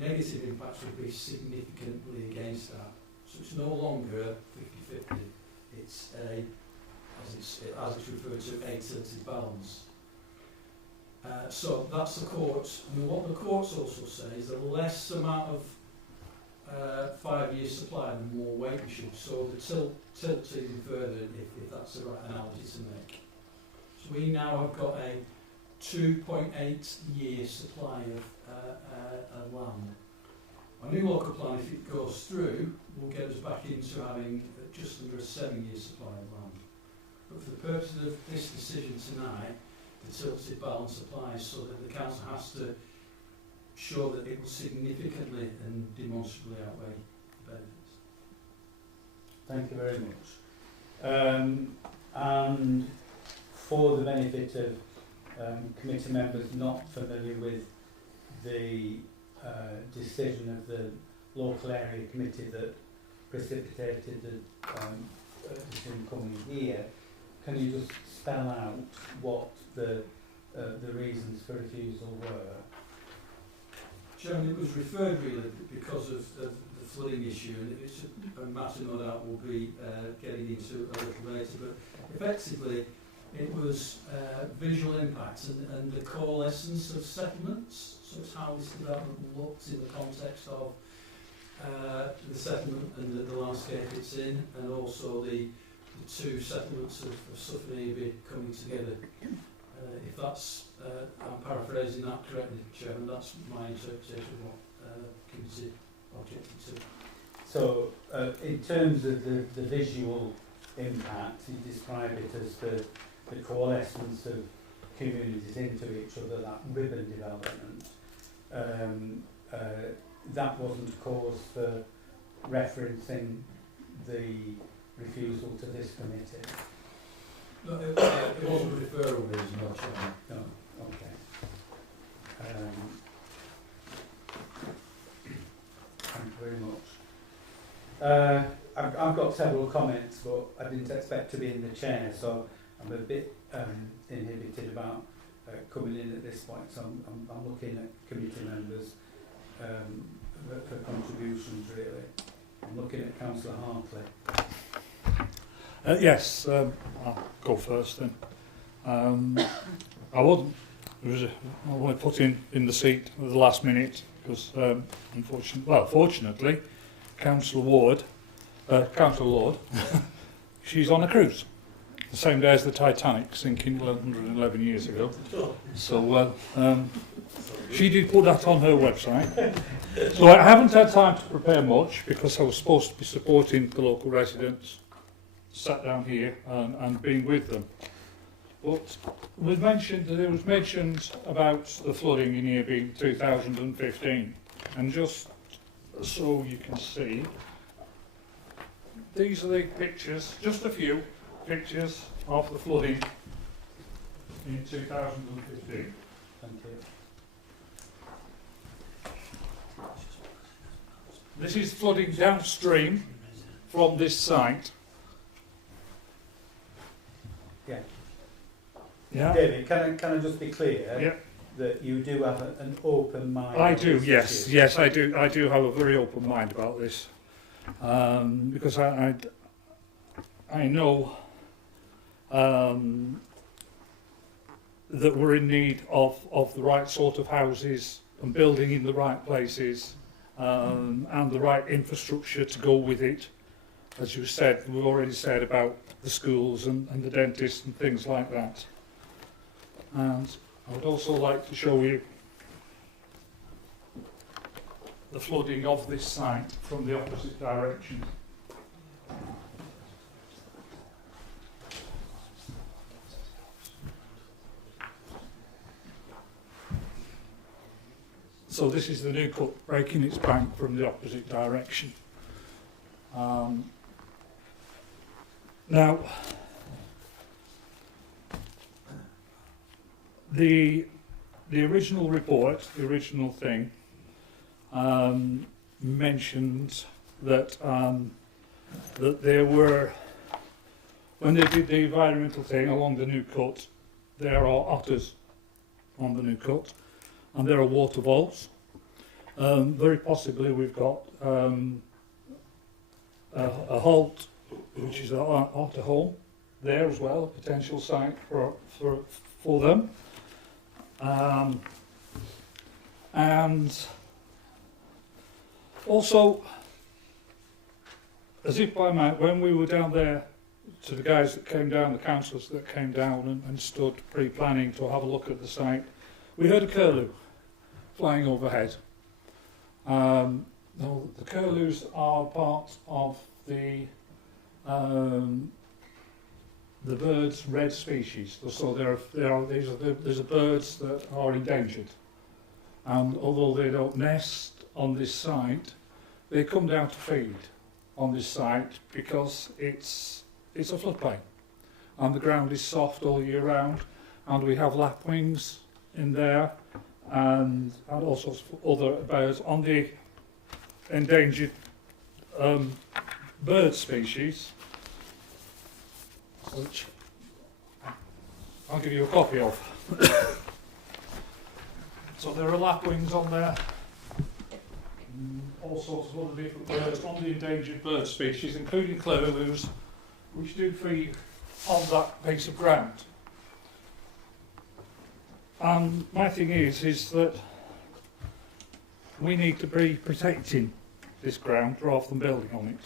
negative impacts would be significantly against that. So it's no longer a 50-50, it's as it's referred to, a tilted balance. So that's the courts. And what the courts also say is the less amount of 5-year supply, the more weight we should. So the tilt even further, if that's the right analogy to make. So we now have got a 2.8 year supply of land. Our new local plan, if it goes through, will get us back into having just under a 7-year supply of land. But for the purposes of this decision tonight, the tilted balance applies, so that the council has to show that it will significantly and demonstrably outweigh the benefits. Thank you very much. And for the benefit of committee members not familiar with the decision of the local area committee that precipitated the decision coming here. Can you just spell out what the reasons for refusal were? Chairman, it was referred really because of the flooding issue, and it's a matter no doubt we'll be getting into a little later, but effectively it was visual impact and the coalescence of settlements, so it's how this development looked in the context of the settlement and the landscape it's in, and also the two settlements of Suffolk and Eby coming together. If that's, I'm paraphrasing that correctly, Chairman, that's my interpretation of what committee objected to. So, in terms of the visual impact, you describe it as the coalescence of communities into each other, that ribbon development. That wasn't a cause for referencing the refusal to this committee. No, it wasn't a referral reason, no, Chairman. No, okay. Thank you very much. I've got several comments, but I didn't expect to be in the chair, so I'm a bit inhibited about coming in at this point. So I'm looking at committee members for contributions, really. I'm looking at Councillor Hartley. Yes, I'll go first then. I wasn't. I want to put in the seat at the last minute because, fortunately, Councillor Lord, she's on a cruise. The same day as the Titanic, sinking 111 years ago. So she did put that on her website. So I haven't had time to prepare much because I was supposed to be supporting the local residents, sat down here and being with them. But there was mentioned about the flooding in Eby in 2015, and just so you can see, these are the pictures, just a few pictures of the flooding in 2015. Thank you. This is flooding downstream from this site. Yeah. Yeah. David, can I just be clear that you do have an open mind? I do, yes. Yes, I do. I do have a very open mind about this. Because I know that we're in need of the right sort of houses and building in the right places and the right infrastructure to go with it. As you said, we've already said about the schools and the dentists and things like that. And I would also like to show you the flooding of this site from the opposite direction. So this is the new cut breaking its bank from the opposite direction. Now, the original report, the original thing, mentioned that that there were, when they did the environmental thing along the new cut, there are otters on the new cut, and there are water voles. Very possibly we've got a halt, which is an otter hole there as well, a potential site for them. And also, as if by might, when we were down there, to the guys that came down, the councillors that came down and stood pre-planning to have a look at the site, we heard a curlew flying overhead. The curlews are part of the bird's red species. So these are birds that are endangered. And although they don't nest on this site, they come down to feed on this site because it's a floodplain. And the ground is soft all year round, and we have lapwings in there and all sorts of other birds. On the endangered bird species, which I'll give you a copy of. So there are lapwings on there, all sorts of other different birds on the endangered bird species, including curlews, which do feed on that piece of ground. And my thing is that we need to be protecting this ground rather than building on it.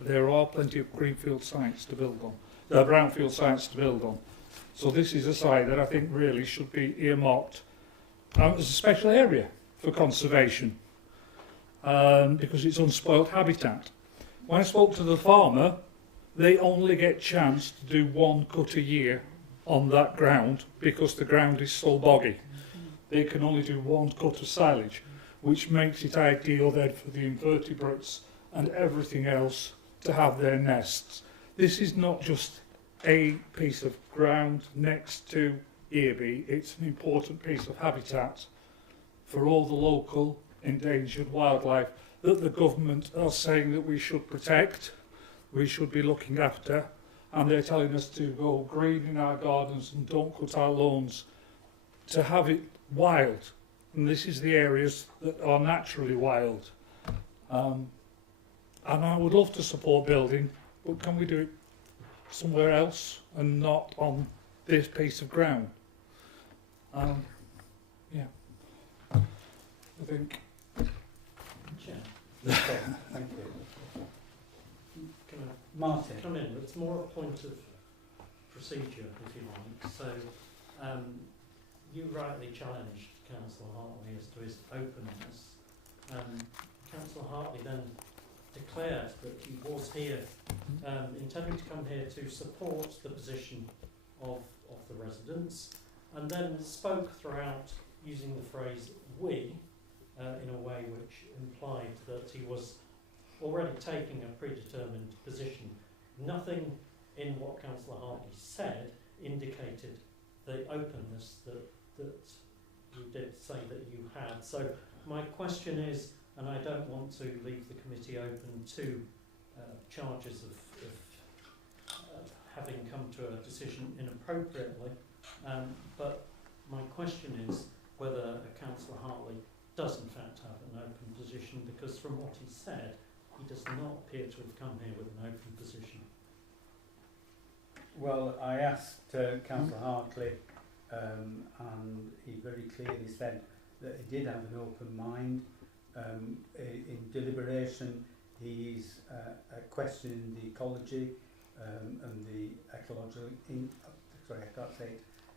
There are plenty of greenfield sites to build on, brownfield sites to build on. So this is a site that I think really should be earmarked as a special area for conservation, because it's unspoilt habitat. When I spoke to the farmer, they only get chance to do one cut a year on that ground because the ground is so boggy. They can only do one cut of silage, which makes it ideal then for the invertebrates and everything else to have their nests. This is not just a piece of ground next to Earby, it's an important piece of habitat for all the local endangered wildlife that the government are saying that we should protect, we should be looking after, and they're telling us to go green in our gardens and don't cut our lawns, to have it wild. And this is the areas that are naturally wild. And I would love to support building, but can we do it somewhere else and not on this piece of ground? Yeah, I think. Thank you. Can I Martin. come in? It's more a point of procedure, if you like. So, you rightly challenged Councillor Hartley as to his openness. Councillor Hartley then declared that he was here, intending to come here to support the position of the residents, and then spoke throughout using the phrase "we" in a way which implied that he was already taking a predetermined position. Nothing in what Councillor Hartley said indicated the openness that you did say that you had. So my question is, and I don't want to leave the committee open to charges of having come to a decision inappropriately, but my question is whether Councillor Hartley does in fact have an open position, because from what he said, he does not appear to have come here with an open position. Well, I asked Councillor Hartley, and he very clearly said that he did have an open mind. In deliberation, he's questioning the ecology and the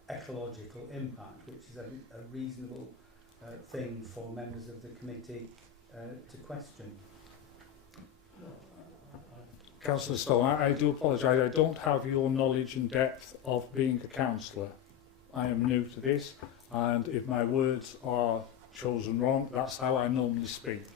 ecological impact, which is a reasonable thing for members of the committee to question. Councillor Stone, I do apologise, I don't have your knowledge and depth of being a councillor. I am new to this, and if my words are chosen wrong, that's how I normally speak.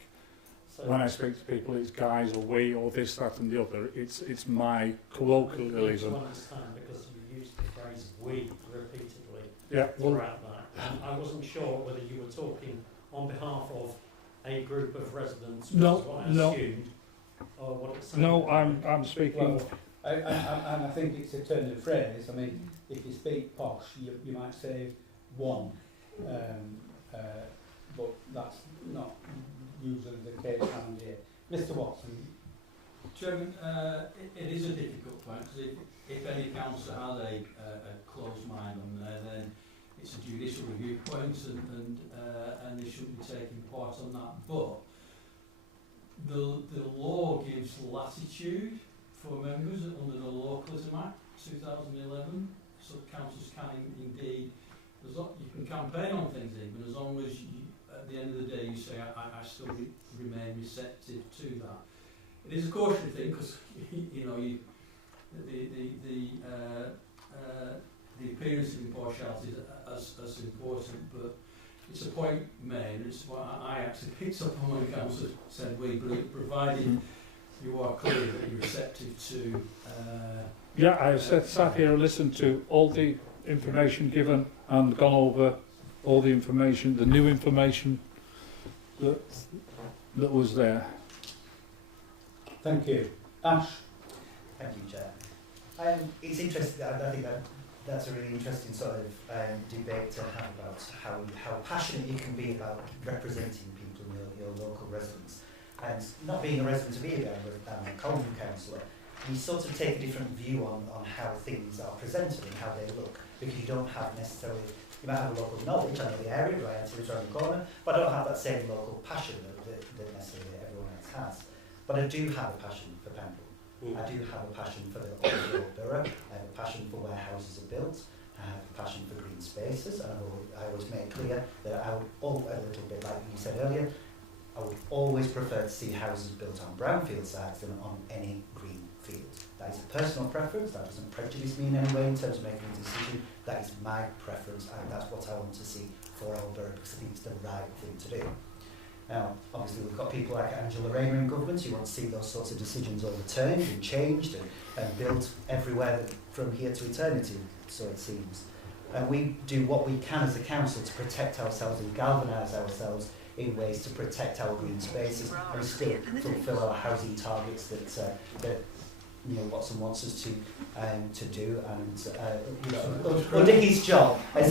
So when I speak to people, it's guys or we or this, that and the other. It's my colloquialism. I understand, because you used the phrase "we" repeatedly throughout that. And I wasn't sure whether you were talking on behalf of a group of residents, which is what I assumed, or what it sounded like. I'm speaking. Well, and I think it's a turn of phrase. I mean, if you speak posh, you might say one, but that's not usually the case around here. Mr. Watson. Chairman, it is a difficult point, because if any councillor has a closed mind on there, then it's a judicial review point, and they shouldn't be taking part on that. But the law gives latitude for members under the Localism Act 2011, so councillors can indeed, you can campaign on things even, as long as you, at the end of the day you say I still remain receptive to that. It is a cautionary thing, because you know the appearance of impartiality is as important, but it's a point made. It's what I actually picked up on when the council said we, provided you are clear that you're receptive to. Yeah, I sat here and listened to all the information given and gone over all the information, the new information that was there. Thank you. Ash? Thank you, Chair. It's interesting, I think that's a really interesting sort of debate to have about how passionate you can be about representing people in your local residents. And not being a resident of Earby, I'm a Colnham councillor, we sort of take a different view on how things are presented and how they look, because you don't have necessarily, you might have a local knowledge, I know the area, I live around the corner, but I don't have that same local passion that necessarily everyone else has. But I do have a passion for Pendle. I do have a passion for the overall borough. I have a passion for where houses are built. I have a passion for green spaces, and I always make clear that I would, a little bit like you said earlier, I would always prefer to see houses built on brownfield sites than on any green field. That is a personal preference. That doesn't prejudice me in any way in terms of making a decision. That is my preference, and that's what I want to see for our borough, because I think it's the right thing to do. Now, obviously, we've got people like Angela Rayner in government who want to see those sorts of decisions overturned and changed and built everywhere from here to eternity, so it seems. And we do what we can as a council to protect ourselves and galvanise ourselves in ways to protect our green spaces and still fulfil our housing targets that Neil Watson wants us to do, and under his job, not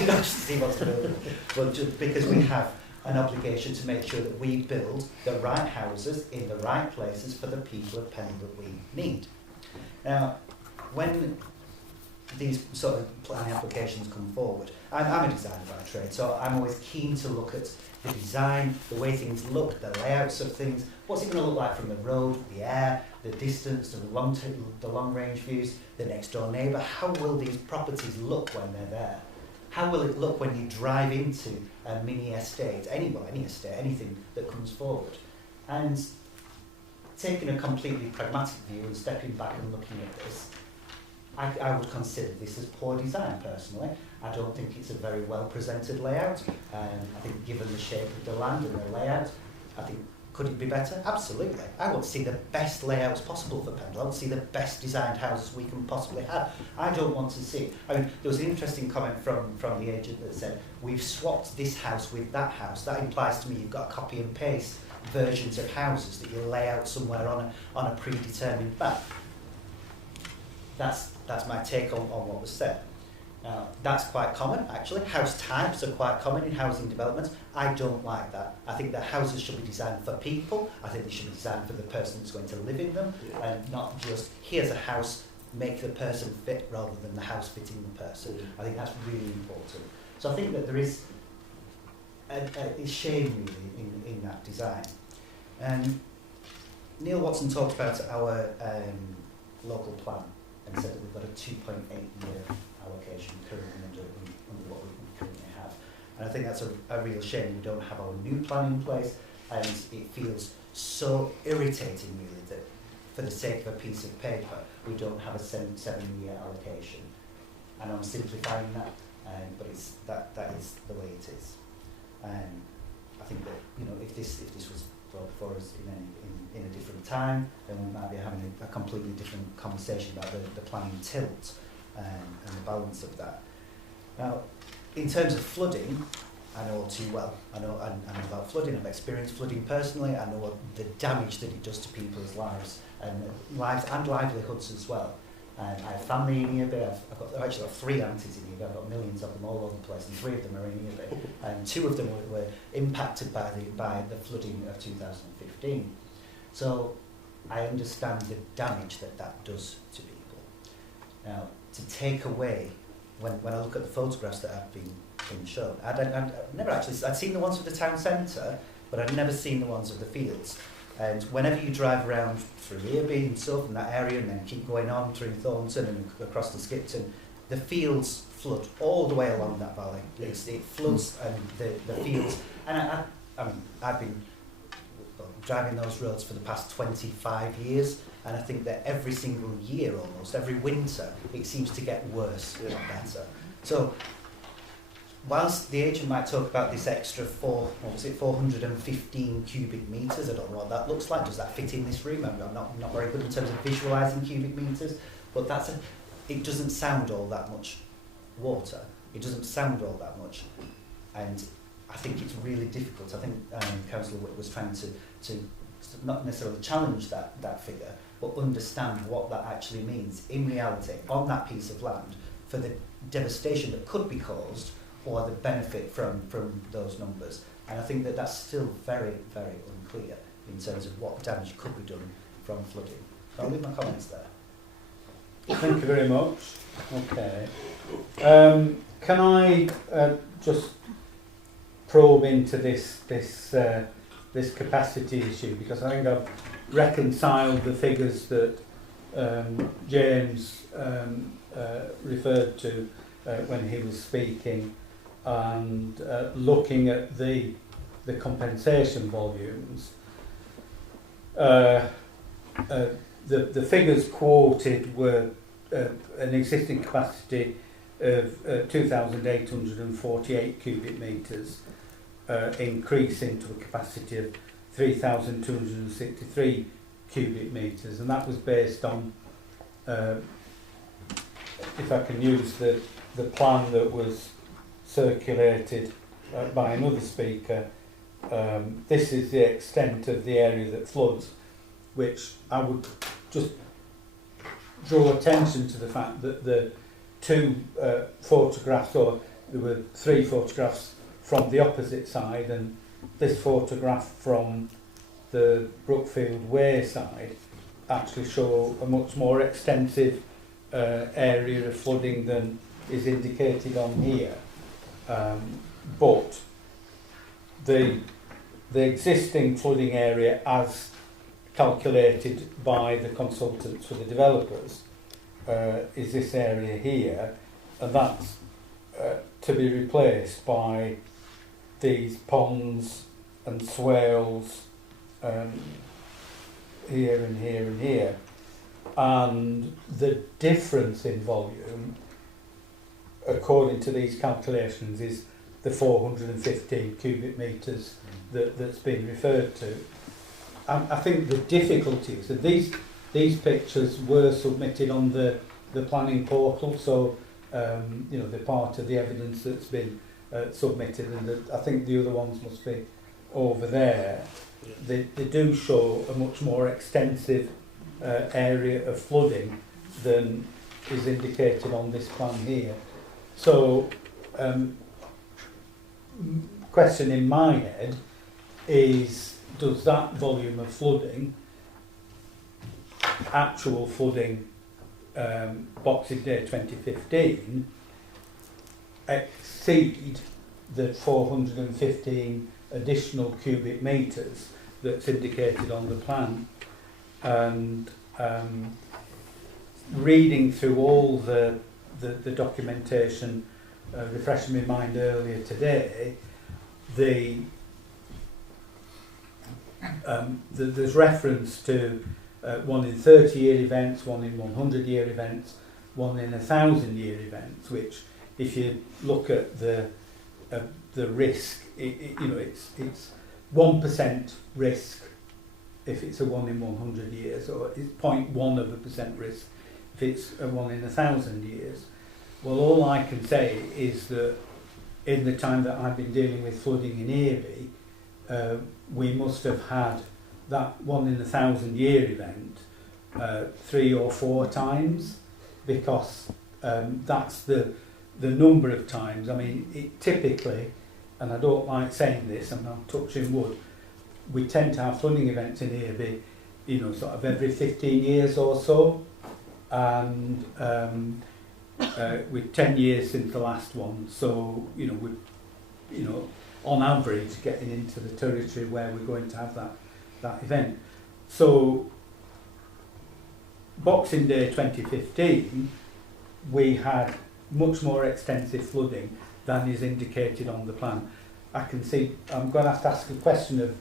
just to see what's to build, but just because we have an obligation to make sure that we build the right houses in the right places for the people of Pendle that we need. Now, when these sort of planning applications come forward, I'm a designer by trade, so I'm always keen to look at the design, the way things look, the layouts of things, what's it going to look like from the road, the air, the distance, the long range views, the next door neighbour. How will these properties look when they're there? How will it look when you drive into a mini estate, any estate, anything that comes forward? And taking a completely pragmatic view and stepping back and looking at this, I would consider this as poor design personally. I don't think it's a very well presented layout. I think given the shape of the land and the layout, I think could it be better? Absolutely. I want to see the best layouts possible for Pendle. I want to see the best designed houses we can possibly have. I don't want to see, I mean, there was an interesting comment from the agent that said, we've swapped this house with that house. That implies to me you've got a copy and paste versions of houses that you lay out somewhere on a predetermined map. That's my take on what was said. Now, that's quite common, actually. House types are quite common in housing developments. I don't like that. I think that houses should be designed for people. I think they should be designed for the person who's going to live in them, and not just, here's a house, make the person fit, rather than the house fitting the person. I think that's really important. So I think that there is a shame, really, in that design. Neil Watson talked about our local plan and said that we've got a 2.8 year allocation currently under what we currently have. And I think that's a real shame. We don't have our new plan in place, and it feels so irritating, really, that for the sake of a piece of paper, we don't have a 7-year allocation. And I'm simplifying that, but that is the way it is. I think that, you know, if this was brought before us in a different time, then we might be having a completely different conversation about the planning tilt and the balance of that. Now, in terms of flooding, I know all too well. I know about flooding. I've experienced flooding personally. I know what the damage that it does to people's lives and livelihoods as well. I have family in Earby. I've actually got 3 aunties in Earby. I've got millions of them all over the place, and 3 of them are in Earby. And 2 of them were impacted by the flooding of 2015. So I understand the damage that does to people. Now, to take away, when I look at the photographs that have been shown, I'd seen the ones of the town centre, but I'd never seen the ones of the fields. And whenever you drive around through Earby and so from that area, and then keep going on through Thornton and across to Skipton, the fields flood all the way along that valley. It floods the fields. And I've been driving those roads for the past 25 years, and I think that every single year, almost every winter, it seems to get worse, not better. So, whilst the agent might talk about this extra 415 cubic metres, I don't know what that looks like. Does that fit in this room? I'm not very good in terms of visualising cubic metres, but it doesn't sound all that much water. It doesn't sound all that much, and I think it's really difficult. I think Councillor Witt was trying to not necessarily challenge that figure, but understand what that actually means in reality on that piece of land for the devastation that could be caused or the benefit from those numbers. And I think that that's still very, very unclear in terms of what damage could be done from flooding. I'll leave my comments there. Thank you very much. Okay. Can I just probe into this capacity issue, because I think I've reconciled the figures that James referred to when he was speaking, and looking at the compensation volumes. The figures quoted were an existing capacity of 2,848 cubic metres, increasing to a capacity of 3,263 cubic metres, and that was based on, if I can use the plan that was circulated by another speaker, this is the extent of the area that floods, which I would just draw attention to the fact that the two photographs, or there were three photographs from the opposite side, and this photograph from the Brookfield Way side actually show a much more extensive area of flooding than is indicated on here. But the existing flooding area as calculated by the consultants for the developers is this area here, and that's to be replaced by these ponds and swales here and here and here. And the difference in volume, according to these calculations, is the 415 cubic metres that's been referred to. I think the difficulty is that these pictures were submitted on the planning portal, so you know, they're part of the evidence that's been submitted, and I think the other ones must be over there. They do show a much more extensive area of flooding than is indicated on this plan here. So, question in my head is, does that volume of flooding, actual flooding, Boxing Day 2015, exceed the 415 additional cubic metres that's indicated on the plan? And reading through all the documentation, refreshing my mind earlier today, there's reference to one in 30-year events, one in 100-year events, one in 1,000-year events, which, if you look at the risk, you know, it's 1% risk if it's a 1 in 100 years, or it's 0.1% risk if it's a 1 in 1,000 years. Well, all I can say is that in the time that I've been dealing with flooding in Earby, we must have had that 1 in 1,000 year event 3 or 4 times, because that's the number of times. I mean, it typically, and I don't like saying this, and I'm touching wood, we tend to have flooding events in Earby, you know, sort of every 15 years or so, and with 10 years since the last one, so you know, we're, you know, on average getting into the territory where we're going to have that event. So Boxing Day 2015, we had much more extensive flooding than is indicated on the plan. I can see, I'm going to have to ask a question of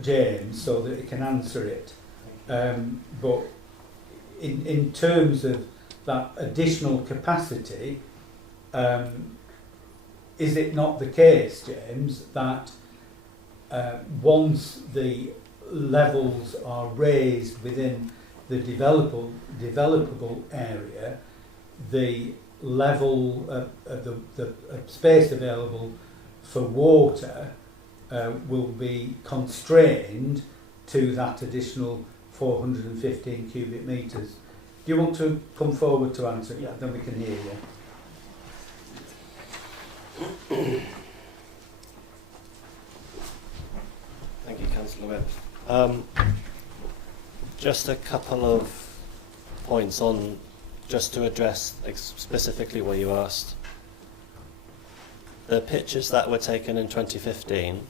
James so that he can answer it. But in terms of that additional capacity, is it not the case, James, that once the levels are raised within the developable area, the level of the space available for water will be constrained to that additional 415 cubic metres. Do you want to come forward to answer it? Yeah. Then we can hear you. Thank you, Councillor Webb. Just a couple of points on, just to address specifically what you asked. The pictures that were taken in 2015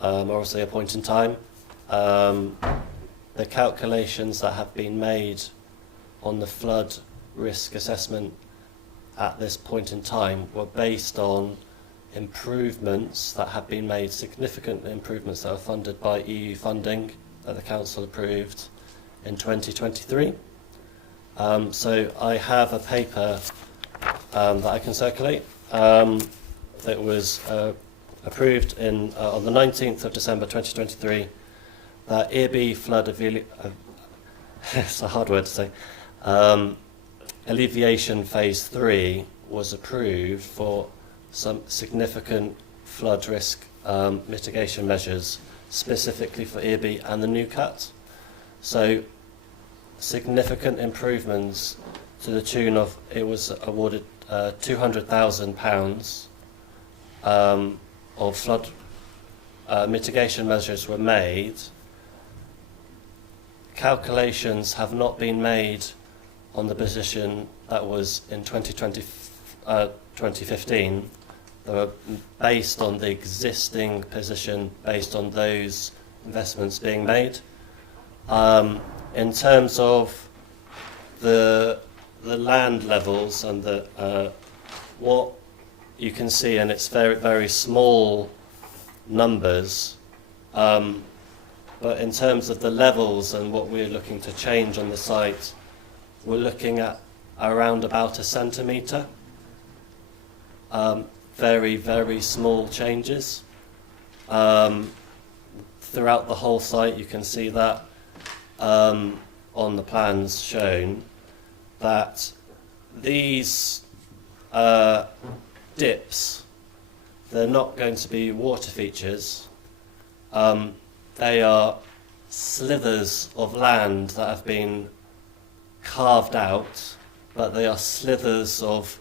are obviously a point in time. The calculations that have been made on the flood risk assessment at this point in time were based on improvements that have been made, significant improvements that are funded by EU funding that the Council approved in 2023. So I have a paper that I can circulate that was approved on the 19th of December 2023, that ERB flood it's a hard word to say, alleviation phase 3 was approved for some significant flood risk mitigation measures, specifically for ERB and the new cut. So significant improvements to the tune of, it was awarded £200,000 of flood mitigation measures were made. Calculations have not been made on the position that was in 2015. They were based on the existing position, based on those investments being made. In terms of the land levels and the what you can see, and it's very, very small numbers, but in terms of the levels and what we're looking to change on the site, we're looking at around about 1 centimetre. Very, very small changes. Throughout the whole site, you can see that on the plans shown, that these dips, they're not going to be water features. They are slithers of land that have been carved out, but they are slithers of,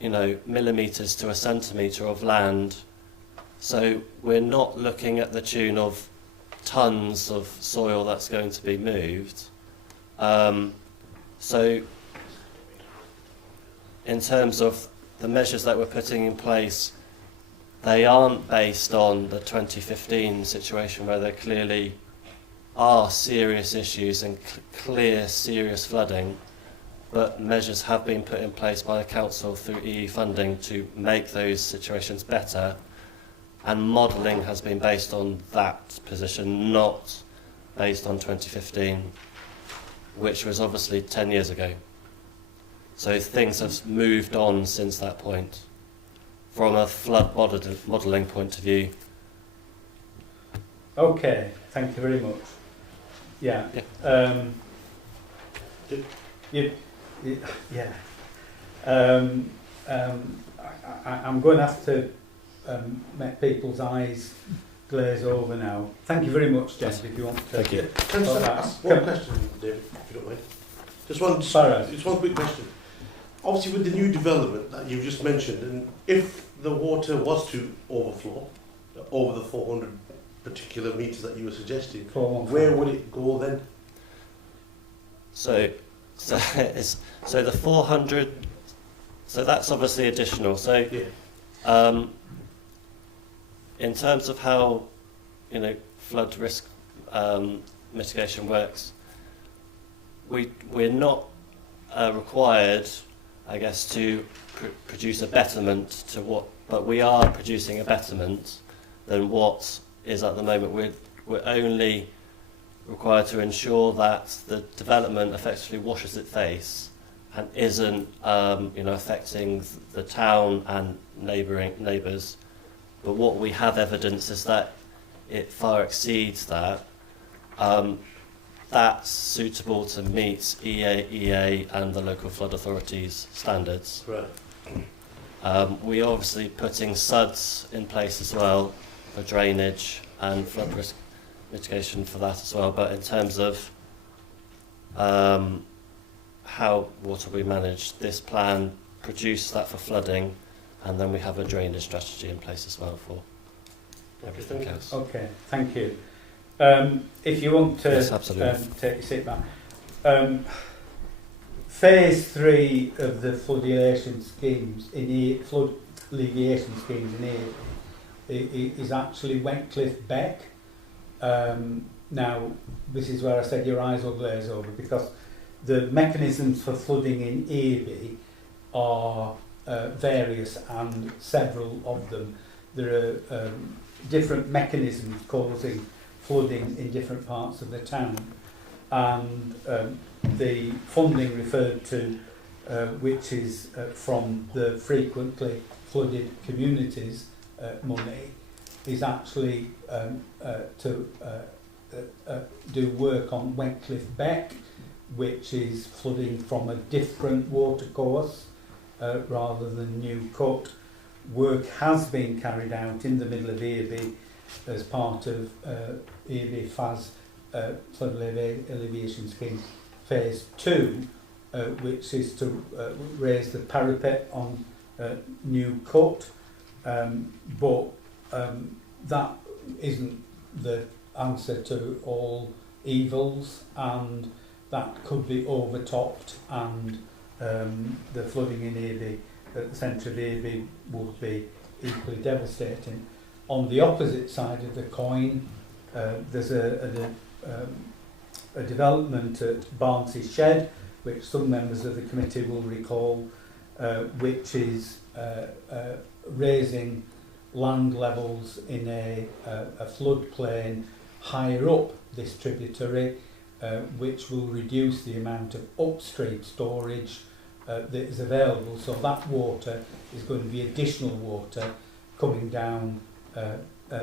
you know, millimetres to 1 centimetre of land. So we're not looking at the tune of tons of soil that's going to be moved. So in terms of the measures that we're putting in place, they aren't based on the 2015 situation where there clearly are serious issues and clear serious flooding, but measures have been put in place by the Council through EU funding to make those situations better, and modelling has been based on that position, not based on 2015, which was obviously 10 years ago. So things have moved on since that point. From a flood modelling point of view. Okay, thank you very much. Yeah. I'm going to have to make people's eyes glaze over now. Thank you very much, Jeff, if you want to. Thank you. Can I ask one question, David, if you don't mind? Just one quick question. Obviously, with the new development that you've just mentioned, and if the water was to overflow over the 400 particular metres that you were suggesting, where would it go then? So the 400. So that's obviously additional. So, in terms of how, you know, flood risk mitigation works, we're not required, I guess, to produce a betterment to what, but we are producing a betterment than what is at the moment. We're only required to ensure that the development effectively washes its face and isn't, you know, affecting the town and neighbours. But what we have evidence is that it far exceeds that. That's suitable to meet EA and the local flood authorities standards. Right. We're obviously putting SUDs in place as well for drainage and flood risk mitigation for that as well. But in terms of how water will be managed, this plan produces that for flooding, and then we have a drainage strategy in place as well for everything else. Okay, thank you. If you want to Yes, absolutely. take your seat back. Phase 3 of the flood alleviation schemes in is actually Wentcliffe Beck. Now, this is where I said your eyes will glaze over, because the mechanisms for flooding in Earby are various, and several of them. There are different mechanisms causing flooding in different parts of the town, and the funding referred to, which is from the frequently flooded communities money, is actually to do work on Wentcliffe Beck, which is flooding from a different watercourse rather than New Cut. Work has been carried out in the middle of Earby as part of Earby FAS Flood Alleviation Scheme Phase 2, which is to raise the parapet on New Cut, but that isn't the answer to all evils, and that could be overtopped, and the flooding in Earby, at the centre of Earby, would be equally devastating. On the opposite side of the coin, there's a development at Barnsley Shed, which some members of the committee will recall, which is raising land levels in a floodplain higher up this tributary, which will reduce the amount of upstream storage that is available. So that water is going to be additional water coming down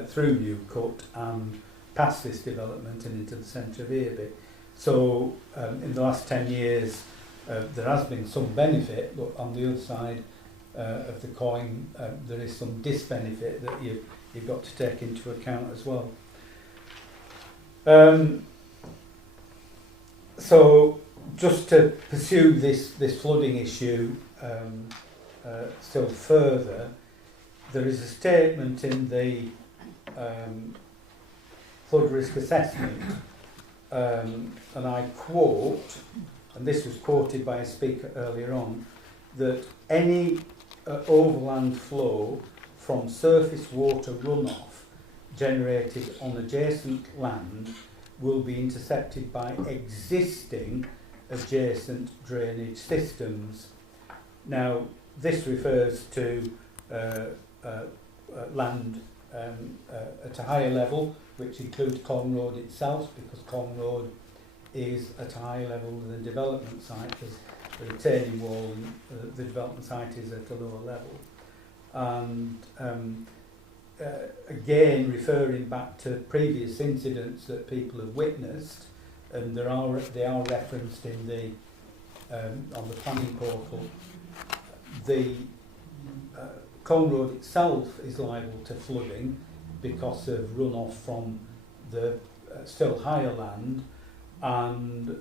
through New Cut and past this development and into the centre of Earby. So in the last 10 years there has been some benefit, but on the other side of the coin there is some disbenefit that you've got to take into account as well. So just to pursue this flooding issue still further, there is a statement in the flood risk assessment, and I quote, and this was quoted by a speaker earlier on, that any overland flow from surface water runoff generated on adjacent land will be intercepted by existing adjacent drainage systems. Now, this refers to land at a higher level, which includes Colne Road itself, because Colne Road is at a higher level than the development site, because the retaining wall and the development site is at a lower level. And again, referring back to previous incidents that people have witnessed, and they are referenced in the on the planning portal. The Colne Road itself is liable to flooding because of runoff from the still higher land, and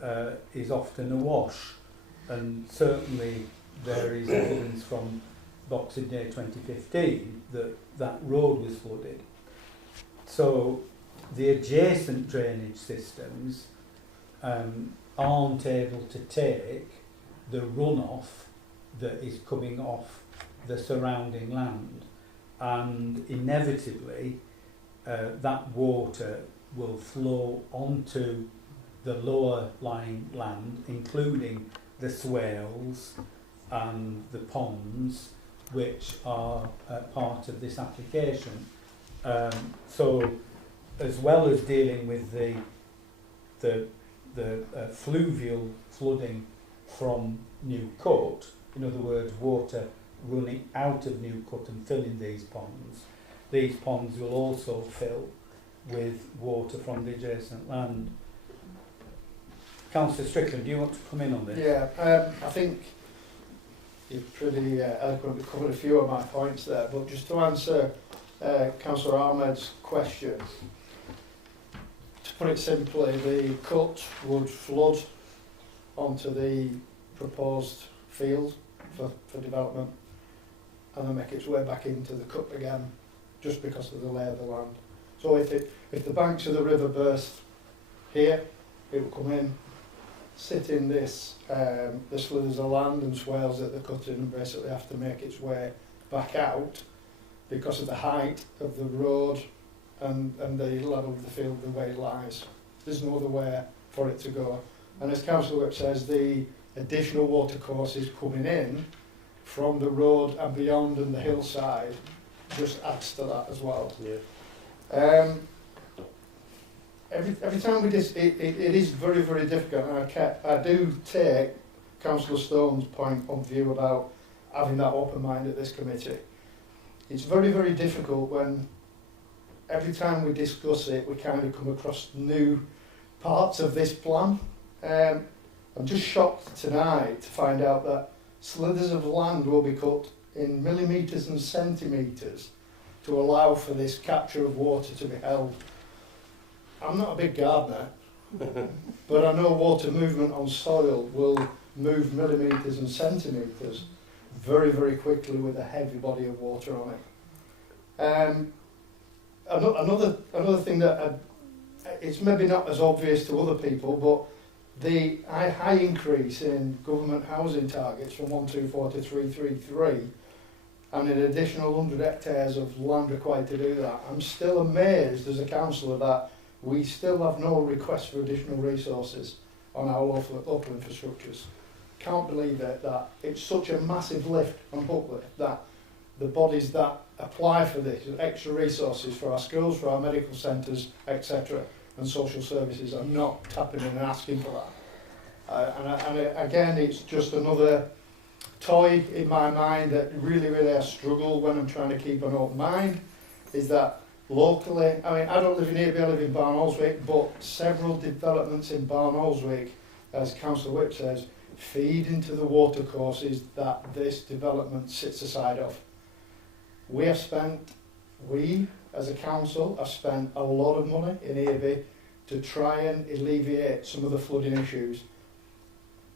is often awash. And certainly there is evidence from Boxing Day 2015 that that road was flooded. So the adjacent drainage systems aren't able to take the runoff that is coming off the surrounding land, and inevitably that water will flow onto the lower lying land, including the swales and the ponds, which are part of this application. So, as well as dealing with the fluvial flooding from New Cut, in other words, water running out of New Cut and filling these ponds will also fill with water from the adjacent land. Councillor Strickland, do you want to come in on this? Yeah, I think you've pretty eloquently covered a few of my points there, but just to answer Councillor Ahmed's question, to put it simply, the cut would flood onto the proposed field for development and then make its way back into the cut again, just because of the lay of the land. So if the banks of the river burst here, it will come in, sit in this slithers of land and swales that they're cutting, and basically have to make its way back out because of the height of the road and the level of the field the way it lies. There's no other way for it to go. And as Councillor Whip says, the additional water courses coming in from the road and beyond and the hillside just adds to that as well. Yeah. Every time we it is very, very difficult, and I do take Councillor Stone's point of view about having that open mind at this committee. It's very, very difficult when every time we discuss it, we kind of come across new parts of this plan. I'm just shocked tonight to find out that slithers of land will be cut in millimetres and centimetres to allow for this capture of water to be held. I'm not a big gardener, but I know water movement on soil will move millimetres and centimetres very, very quickly with a heavy body of water on it. Another thing that it's maybe not as obvious to other people, but the high increase in government housing targets from 124 to 333 and an additional 100 hectares of land required to do that, I'm still amazed as a councillor that we still have no request for additional resources on our local infrastructures. Can't believe it, that it's such a massive lift and uplift that the bodies that apply for this, extra resources for our schools, for our medical centres, etc., and social services are not tapping in and asking for that. And again, it's just another toy in my mind that really I struggle when I'm trying to keep an open mind, is that locally, I mean, I don't live in Earby, I live in Barnoldswick, but several developments in Barnoldswick, as Councillor Whip says, feed into the water courses that this development sits aside of. We as a council have spent a lot of money in Earby to try and alleviate some of the flooding issues.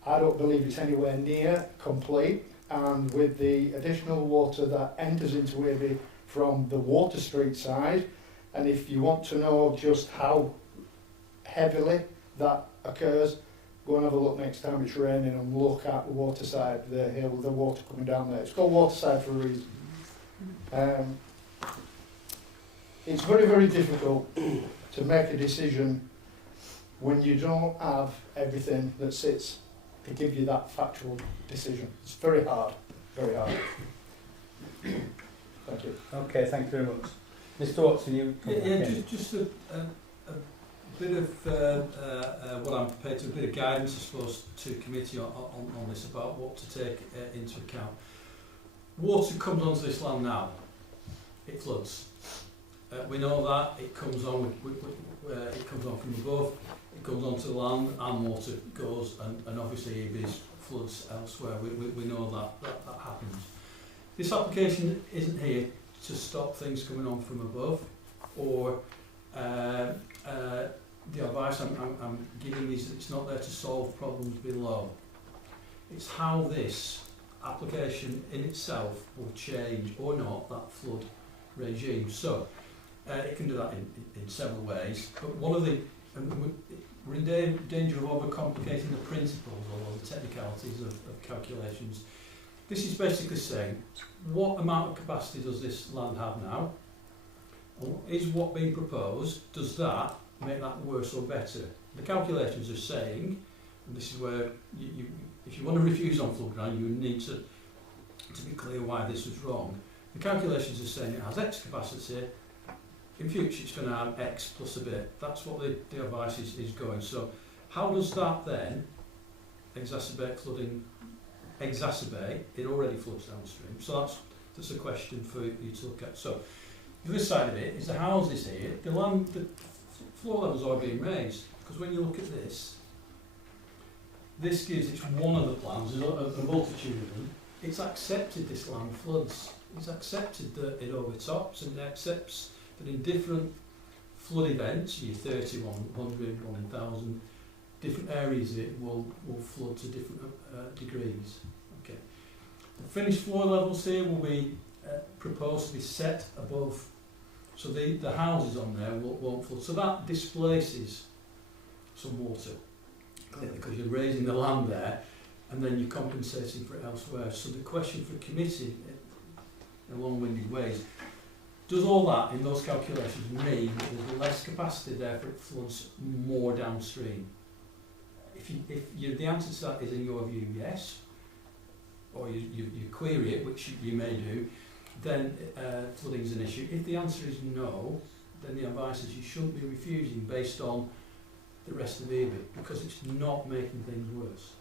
I don't believe it's anywhere near complete, and with the additional water that enters into Earby from the Water Street side, and if you want to know just how heavily that occurs, go and have a look next time it's raining and look at the water side, the hill, the water coming down there. It's called Waterside for a reason. It's very, very difficult to make a decision when you don't have everything that sits to give you that factual decision. It's very hard, very hard. Thank you. Okay, thank you very much. Mr. Watson, you... Just a bit of what I'm prepared to, a bit of guidance, I suppose, to committee on this about what to take into account. Water comes onto this land now. It floods. We know that it comes on. It comes on from above. It comes onto the land, and water goes, and obviously Earby's floods elsewhere. We know that happens. This application isn't here to stop things coming on from above, or the advice I'm giving is that it's not there to solve problems below. It's how this application in itself will change or not that flood regime. So it can do that in several ways, but one of the we're in danger of overcomplicating the principles or the technicalities of calculations. This is basically saying, what amount of capacity does this land have now? Is what being proposed, does that make that worse or better? The calculations are saying, and this is where if you want to refuse on flood ground, you need to be clear why this was wrong. The calculations are saying it has X capacity, in future it's going to have X plus a bit. That's what the advice is going. So how does that then exacerbate flooding? Exacerbate, it already floods downstream. So that's a question for you to look at. So the other side of it is the houses here, the floor levels are being raised, because when you look at this gives, it's one of the plans, there's a multitude of them. It's accepted this land floods. It's accepted that it overtops, and it accepts that in different flood events, your 31, 100, 1000, different areas it will flood to different degrees. Okay. The finished floor levels here will be proposed to be set above, so the houses on there won't flood. So that displaces some water, because you're raising the land there and then you're compensating for it elsewhere. So the question for committee, in long-winded ways, does all that in those calculations mean that there's less capacity there for it floods more downstream? If the answer to that is in your view yes, or you query it, which you may do, then flooding is an issue. If the answer is no, then the advice is you shouldn't be refusing based on the rest of the EBIT, because it's not making things worse.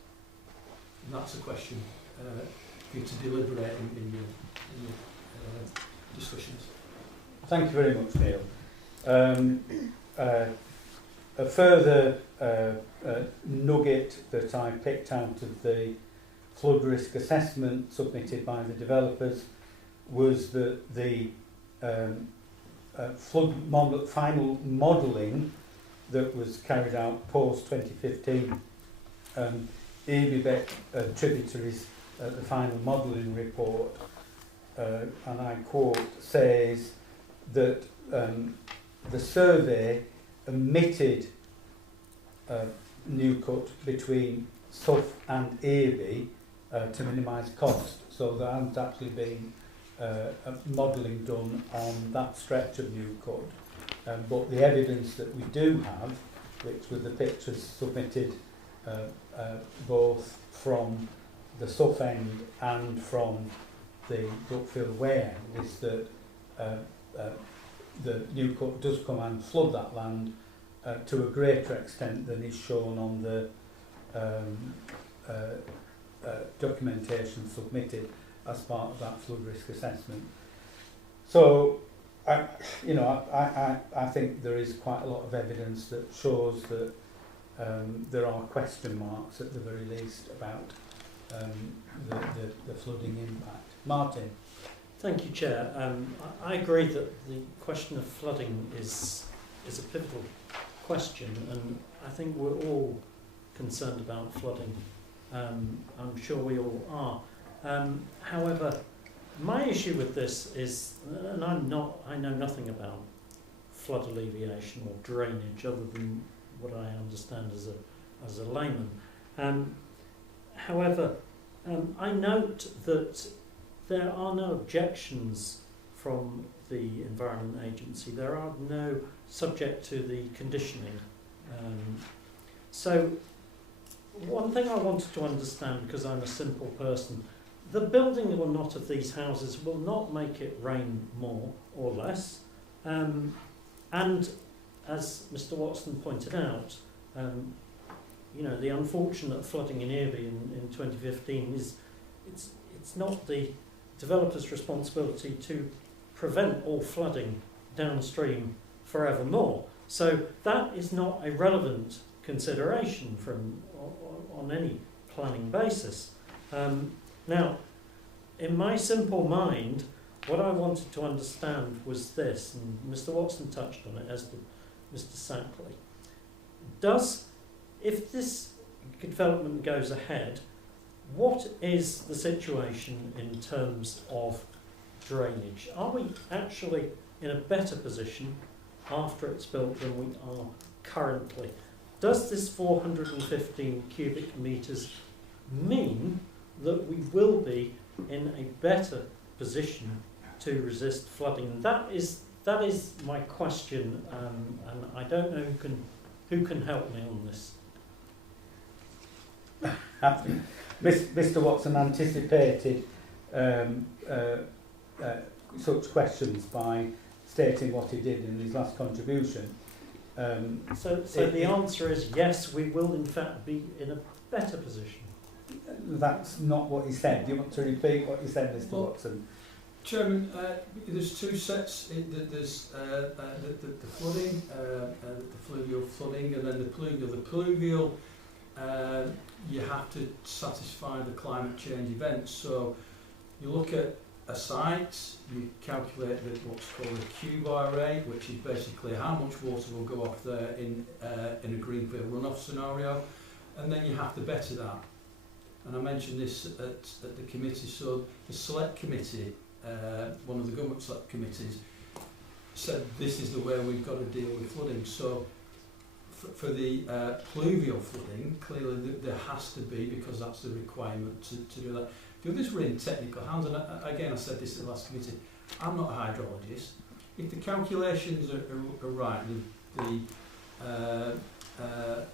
And that's a question for you to deliberate in your discussions. Thank you very much, Neil. A further nugget that I picked out of the flood risk assessment submitted by the developers was that the final modelling that was carried out post 2015, EBIBEC tributaries at the final modelling report, and I quote, says that the survey omitted new cut between SUF and AB to minimise cost, so there hasn't actually been modelling done on that stretch of new cut. But the evidence that we do have, which were the pictures submitted both from the SUF end and from the Brookfield Way end, is that the new cut does come and flood that land to a greater extent than is shown on the documentation submitted as part of that flood risk assessment. So, I think there is quite a lot of evidence that shows that there are question marks at the very least about the flooding impact. Martin. Thank you, Chair. I agree that the question of flooding is a pivotal question, and I think we're all concerned about flooding. I'm sure we all are. However, my issue with this is, and I know nothing about flood alleviation or drainage other than what I understand as a layman. However, I note that there are no objections from the Environment Agency. There are no subject to the conditioning. So one thing I wanted to understand, because I'm a simple person, the building or not of these houses will not make it rain more or less. And as Mr. Watson pointed out, the unfortunate flooding in Irby in 2015 is it's not the developer's responsibility to prevent all flooding downstream forevermore. So that is not a relevant consideration on any planning basis. Now, in my simple mind, what I wanted to understand was this, and Mr. Watson touched on it, as did Mr. Sackley. If this development goes ahead, what is the situation in terms of drainage? Are we actually in a better position after it's built than we are currently? Does this 415 cubic metres mean that we will be in a better position to resist flooding? That is my question, and I don't know who can help me on this. Mr. Watson anticipated such questions by stating what he did in his last contribution. So the answer is yes, we will in fact be in a better position. That's not what he said. Do you want to repeat what you said, Mr. Watson? Chairman, there's two sets. There's the flooding, the fluvial flooding, and then the pluvial. The pluvial, you have to satisfy the climate change events. So you look at a site, you calculate what's called a Q-bar rate, which is basically how much water will go off there in a greenfield runoff scenario, and then you have to better that. And I mentioned this at the committee, so the select committee, one of the government select committees, said this is the way we've got to deal with flooding. So for the pluvial flooding, clearly there has to be, because that's the requirement to do that. The others were in technical hands, and again I said this at the last committee, I'm not a hydrologist. If the calculations are right, the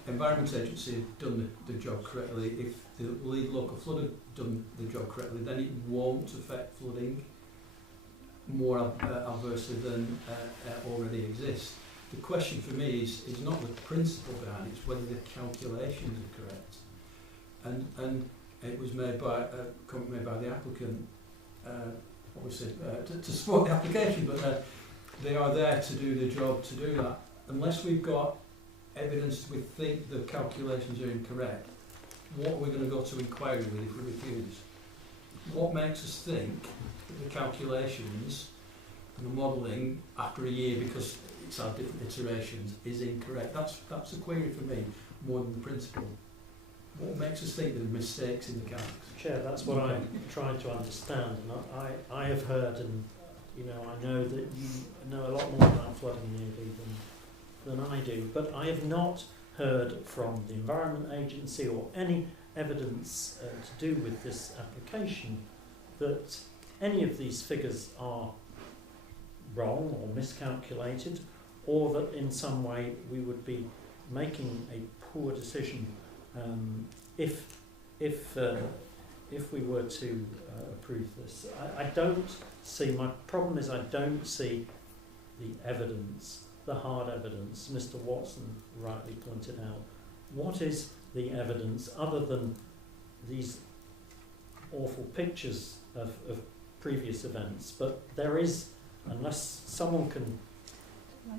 Environment Agency have done the job correctly, if the lead local flood have done the job correctly, then it won't affect flooding more adversely than already exists. The question for me is not the principle behind it, it's whether the calculations are correct. And it was made by a comment made by the applicant, obviously to support the application, but they are there to do the job to do that. Unless we've got evidence we think the calculations are incorrect, what are we going to go to inquiry with if we refuse? What makes us think that the calculations and the modelling after a year, because it's had different iterations, is incorrect? That's a query for me more than the principle. What makes us think there are mistakes in the calcs? Chair, that's what I'm trying to understand, and I have heard, and you know, I know that you know a lot more about flooding in EAB than I do, but I have not heard from the Environment Agency or any evidence to do with this application that any of these figures are wrong or miscalculated, or that in some way we would be making a poor decision if we were to approve this. I don't see, my problem is I don't see the evidence, the hard evidence. Mr. Watson rightly pointed out. What is the evidence other than these awful pictures of previous events? But there is, unless someone can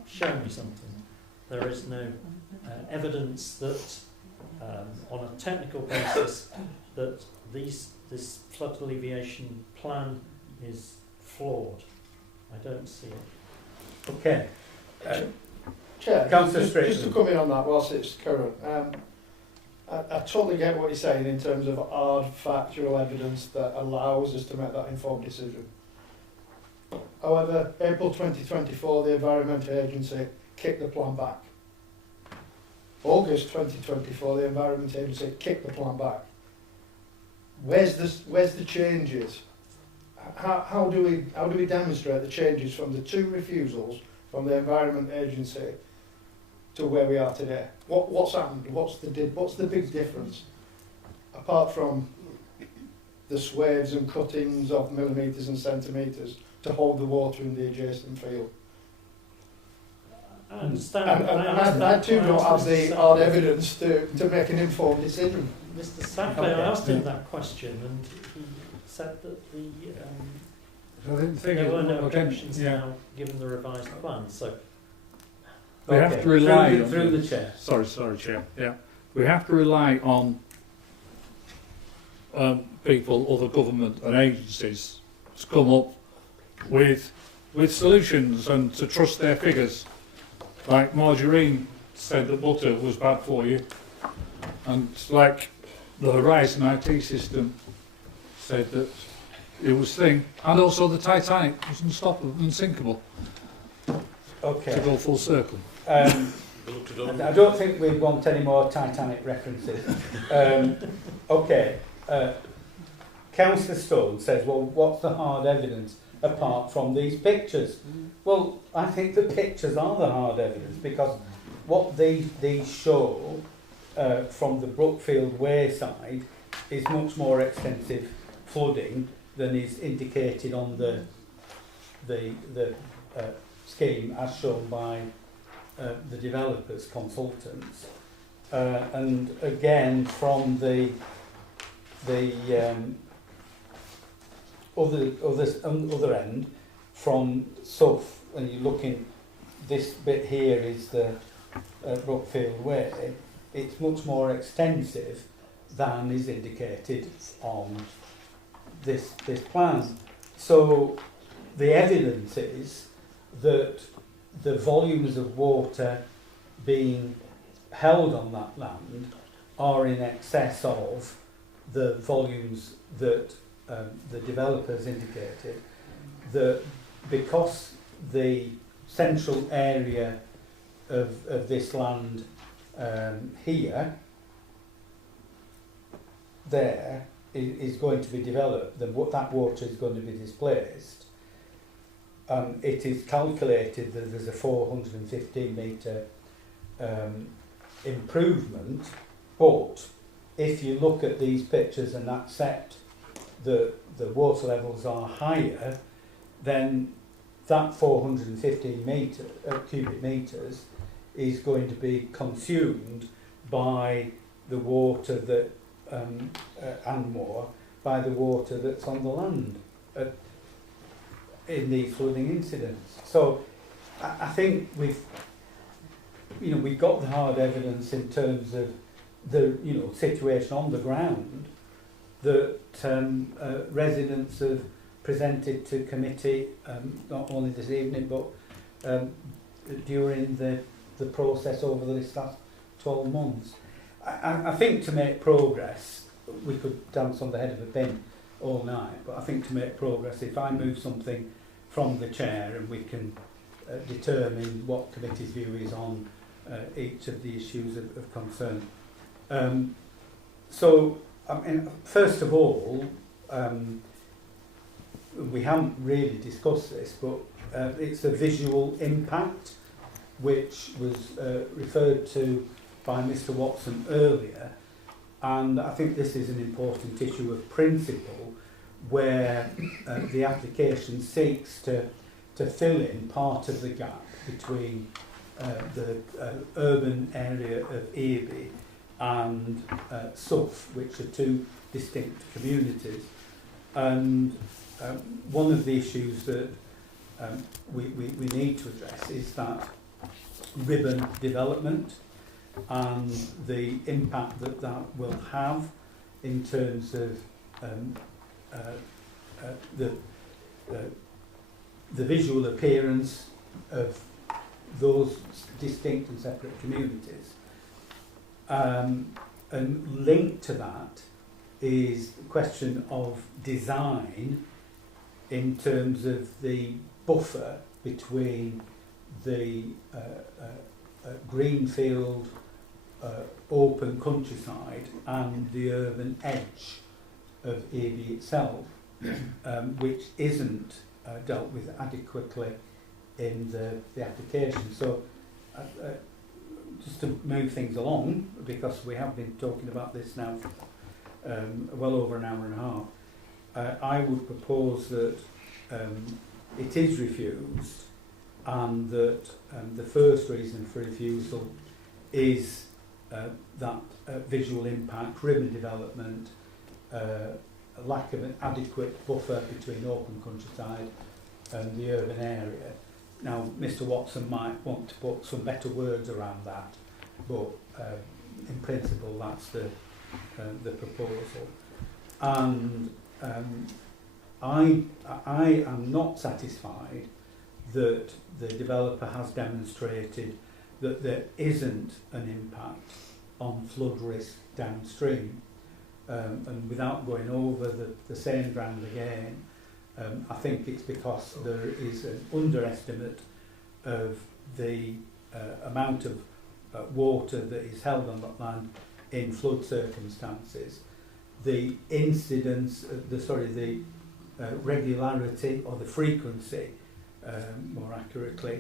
show me something, there is no evidence that on a technical basis that this flood alleviation plan is flawed. I don't see it. Okay. Chair, Councillor just to come in on that whilst it's current, I totally get what you're saying in terms of hard factual evidence that allows us to make that informed decision. However, April 2024, the Environment Agency kicked the plan back. August 2024, the Environment Agency kicked the plan back. Where's the changes? How do we demonstrate the changes from the two refusals from the Environment Agency to where we are today? What's happened? What's the big difference? Apart from the swathes and cuttings of millimetres and centimetres to hold the water in the adjacent field. I understand. I too don't have the hard evidence to make an informed decision. Mr. Sackley, I asked him that question, and he said that there were no objections now given the revised plan. So we have to rely through the chair. Sorry, Chair. Yeah, we have to rely on people, other government and agencies, to come up with solutions and to trust their figures. Like Margarine said that butter was bad for you, and like the Horizon IT system said that it was thing, and also the Titanic was unstoppable, unsinkable. Okay. To go full circle. I don't think we want any more Titanic references. Okay. Councillor Stone says, well, what's the hard evidence apart from these pictures? Well, I think the pictures are the hard evidence, because what these show from the Brookfield Way side is much more extensive flooding than is indicated on the scheme as shown by the developers' consultants. And again, from the other end, from South, when you're looking, this bit here is the Brookfield Way, it's much more extensive than is indicated on this plan. So the evidence is that the volumes of water being held on that land are in excess of the volumes that the developers indicated, that because the central area of this land here, there, is going to be developed, then that water is going to be displaced. It is calculated that there's a 415 metre improvement, but if you look at these pictures and accept that the water levels are higher, then that 415 cubic metres is going to be consumed by the water that and more by the water that's on the land in these flooding incidents. So I think we've got the hard evidence in terms of the situation on the ground that residents have presented to committee, not only this evening but during the process over this last 12 months. I think to make progress, we could dance on the head of a pin all night, but I think to make progress, if I move something from the chair and we can determine what committee's view is on each of the issues of concern. So, I mean, first of all, we haven't really discussed this, but it's a visual impact, which was referred to by Mr. Watson earlier, and I think this is an important issue of principle where the application seeks to fill in part of the gap between the urban area of Earby and South, which are two distinct communities. And one of the issues that we need to address is that ribbon development and the impact that that will have in terms of the visual appearance of those distinct and separate communities. And linked to that is the question of design in terms of the buffer between the greenfield open countryside and the urban edge of Earby itself, which isn't dealt with adequately in the application. So just to move things along, because we have been talking about this now well over an hour and a half, I would propose that it is refused, and that the first reason for refusal is that visual impact, ribbon development, a lack of an adequate buffer between open countryside and the urban area. Now, Mr. Watson might want to put some better words around that, but in principle, that's the proposal. And I am not satisfied that the developer has demonstrated that there isn't an impact on flood risk downstream. And without going over the same ground again, I think it's because there is an underestimate of the amount of water that is held on that land in flood circumstances. The incidence, the regularity or the frequency, more accurately,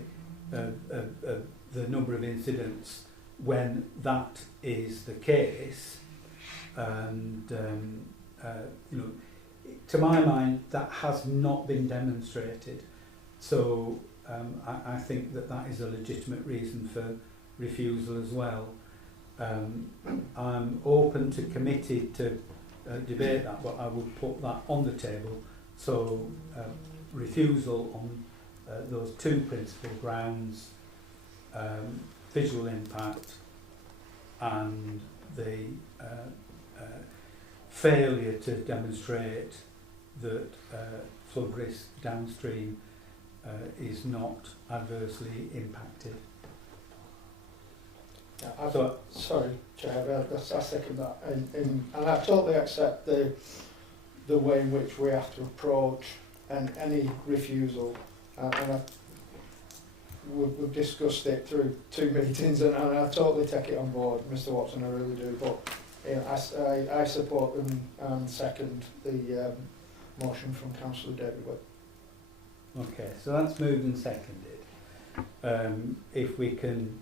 the number of incidents when that is the case, and to my mind, that has not been demonstrated. So I think that is a legitimate reason for refusal as well. I'm open to committee to debate that, but I would put that on the table. So refusal on those two principal grounds, visual impact and the failure to demonstrate that flood risk downstream is not adversely impacted. Yeah, sorry, Chair, I second that, and I totally accept the way in which we have to approach any refusal, and we've discussed it through 2 meetings, and I totally take it on board, Mr Watson, I really do, but you know, I support and second the motion from Councillor David Wood. Okay, so that's moved and seconded. If we can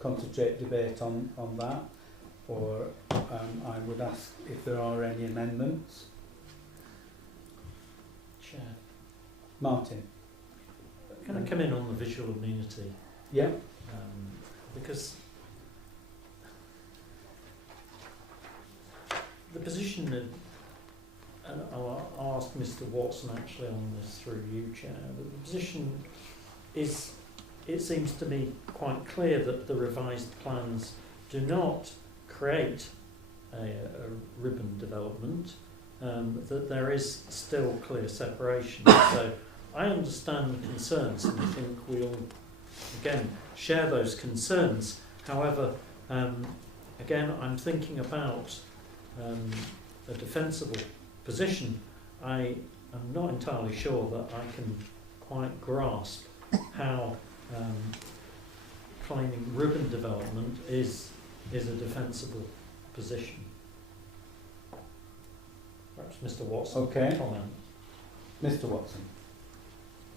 concentrate debate on that, or I would ask if there are any amendments. Chair. Martin. Can I come in on the visual amenity? Yeah. Because the position of, and I'll ask Mr Watson actually on this through you, Chair, but the position is, it seems to me quite clear that the revised plans do not create a ribbon development, that there is still clear separation. So I understand the concerns, and I think we all, again, share those concerns. However, again, I'm thinking about a defensible position. I am not entirely sure that I can quite grasp how claiming ribbon development is a defensible position. Perhaps Mr Watson Okay. comment. Mr Watson.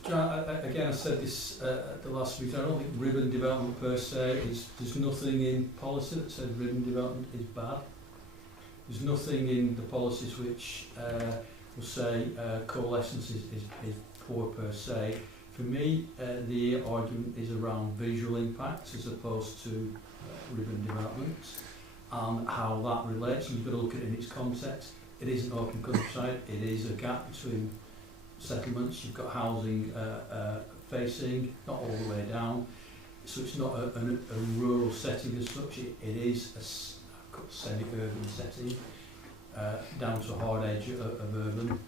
John, again, I said this at the last week. I don't think ribbon development per se there's nothing in policy that says ribbon development is bad. There's nothing in the policies which will say coalescence is poor per se. For me, the argument is around visual impacts as opposed to ribbon development, and how that relates. You've got to look at it in its context. It is an open countryside. It is a gap between settlements. You've got housing facing, not all the way down. So it's not a rural setting as such. It is a semi-urban setting, down to a hard edge of urban.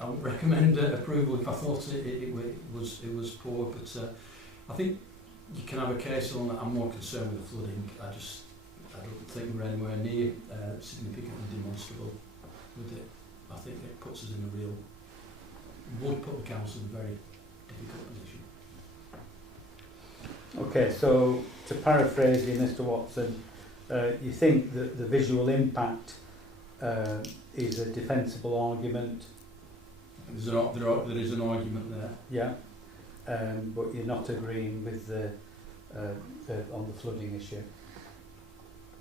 I wouldn't recommend approval if I thought it was poor, but I think you can have a case on that. I'm more concerned with the flooding. I don't think we're anywhere near significantly demonstrable with it. I think it puts us in a real, would put the council in a very difficult position. Okay, so to paraphrase you, Mr Watson, you think that the visual impact is a defensible argument? There is an argument there. Yeah, but you're not agreeing with the on the flooding issue.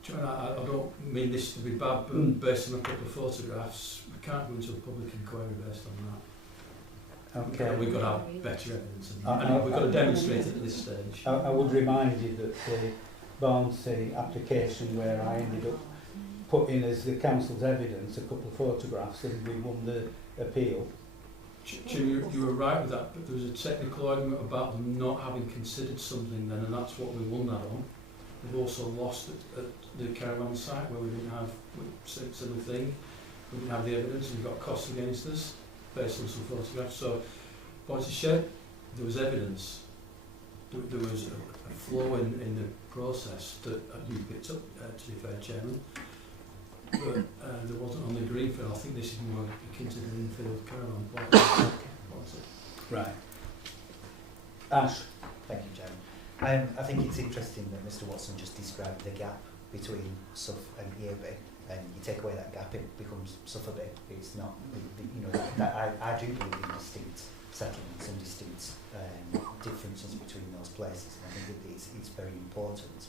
John, I don't mean this to be bad, but based on a couple of photographs, we can't go into a public inquiry based on that. Okay. We've got to have better evidence, and we've got to demonstrate it at this stage. I would remind you that the Barnsley application, where I ended up putting as the council's evidence a couple of photographs, and we won the appeal. Jim, you were right with that, but there was a technical argument about them not having considered something then, and that's what we won that on. We've also lost at the caravan site where we didn't have similar thing. We didn't have the evidence, and we got costs against us based on some photographs. So, Boise Shed, there was evidence. There was a flaw in the process that you picked up, to be fair, Chairman. But there wasn't on the greenfield. I think this is more akin to the greenfield caravan park. Right. Ash. Thank you, Chairman. I think it's interesting that Mr Watson just described the gap between Suff and Earby, and you take away that gap, it becomes Sufferby. It's not, you know, that I do believe in distinct settlements and distinct differences between those places, and I think it's very important.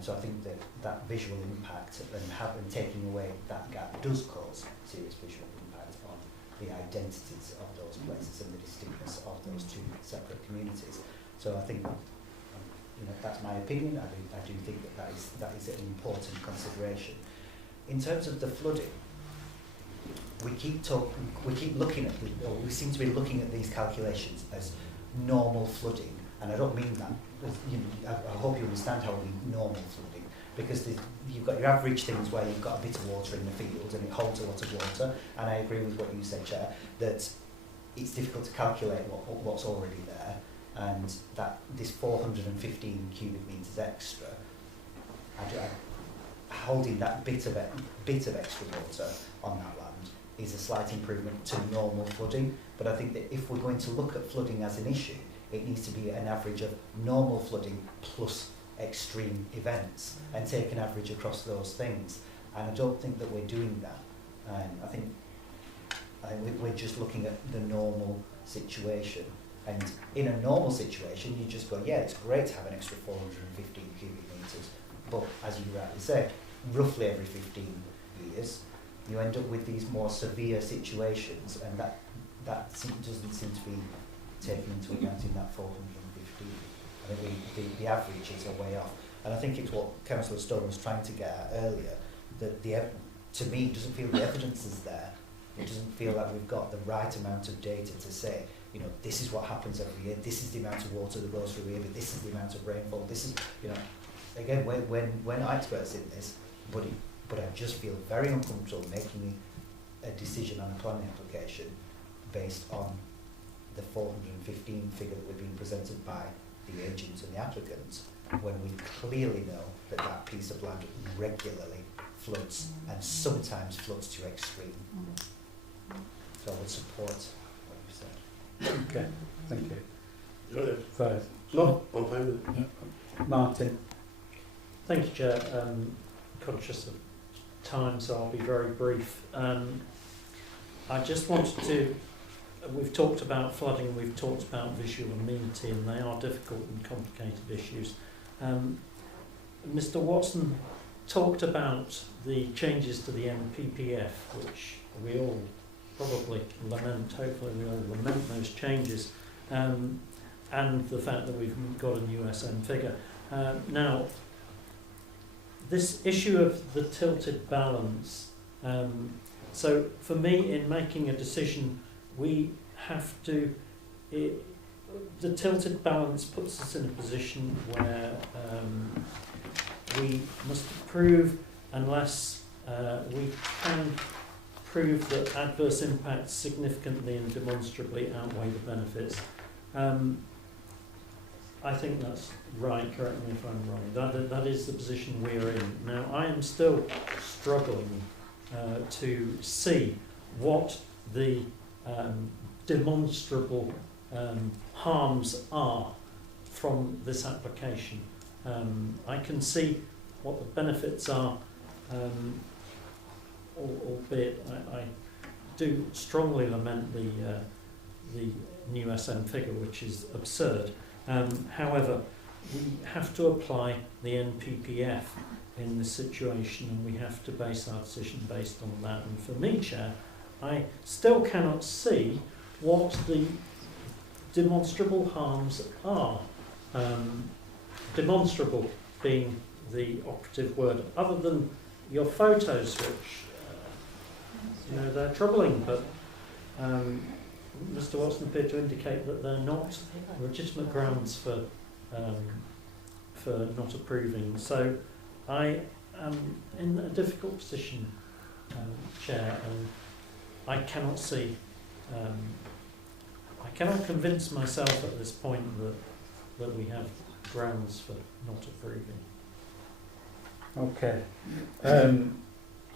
So I think that visual impact and taking away that gap does cause serious visual impact on the identities of those places and the distinctness of those two separate communities. So I think, you know, that's my opinion. I do think that is an important consideration. In terms of the flooding, we keep looking at we seem to be looking at these calculations as normal flooding, and I don't mean that. You know, I hope you understand how we mean normal flooding. because you've got your average things where you've got a bit of water in the field and it holds a lot of water, and I agree with what you said, Chair, that it's difficult to calculate what's already there, and that this 415 cubic metres extra, holding that bit of extra water on that land is a slight improvement to normal flooding. But I think that if we're going to look at flooding as an issue, it needs to be an average of normal flooding plus extreme events and take an average across those things. And I don't think that we're doing that. I think we're just looking at the normal situation. And in a normal situation, you just go, yeah, it's great to have an extra 415 cubic metres. But as you rightly say, roughly every 15 years, you end up with these more severe situations, and that doesn't seem to be taken into account in that 415. I think the average is a way off. And I think it's what Councillor Stone was trying to get at earlier, that to me, it doesn't feel the evidence is there. It doesn't feel like we've got the right amount of data to say, you know, this is what happens every year, this is the amount of water that goes through here, but this is the amount of rainfall, this is, you know, again, we're not experts in this, but I just feel very uncomfortable making a decision on a planning application based on the 415 figure that we're being presented by the agents and the applicants, when we clearly know that that piece of land regularly floods and sometimes floods to extreme. So I would support what you said. Okay, thank you. Right. No, I'm fine with it. Yeah. Martin. Thank you, Chair. Conscious of time, so I'll be very brief. I just wanted to, we've talked about flooding, we've talked about visual amenity, and they are difficult and complicated issues. Mr. Watson talked about the changes to the NPPF, which we all probably lament, hopefully we all lament those changes, and the fact that we've got a new SM figure. Now, this issue of the tilted balance, so for me, in making a decision, we have to, the tilted balance puts us in a position where we must approve unless we can prove that adverse impacts significantly and demonstrably outweigh the benefits. I think that's right, correct me if I'm wrong. That is the position we're in. Now, I am still struggling to see what the demonstrable harms are from this application. I can see what the benefits are, albeit I do strongly lament the new SM figure, which is absurd. However, we have to apply the NPPF in this situation, and we have to base our decision based on that. And for me, Chair, I still cannot see what the demonstrable harms are. Demonstrable being the operative word, other than your photos, which you know, they're troubling, but Mr. Watson appeared to indicate that they're not legitimate grounds for not approving. So I am in a difficult position, Chair, and I cannot see, I cannot convince myself at this point that we have grounds for not approving. Okay.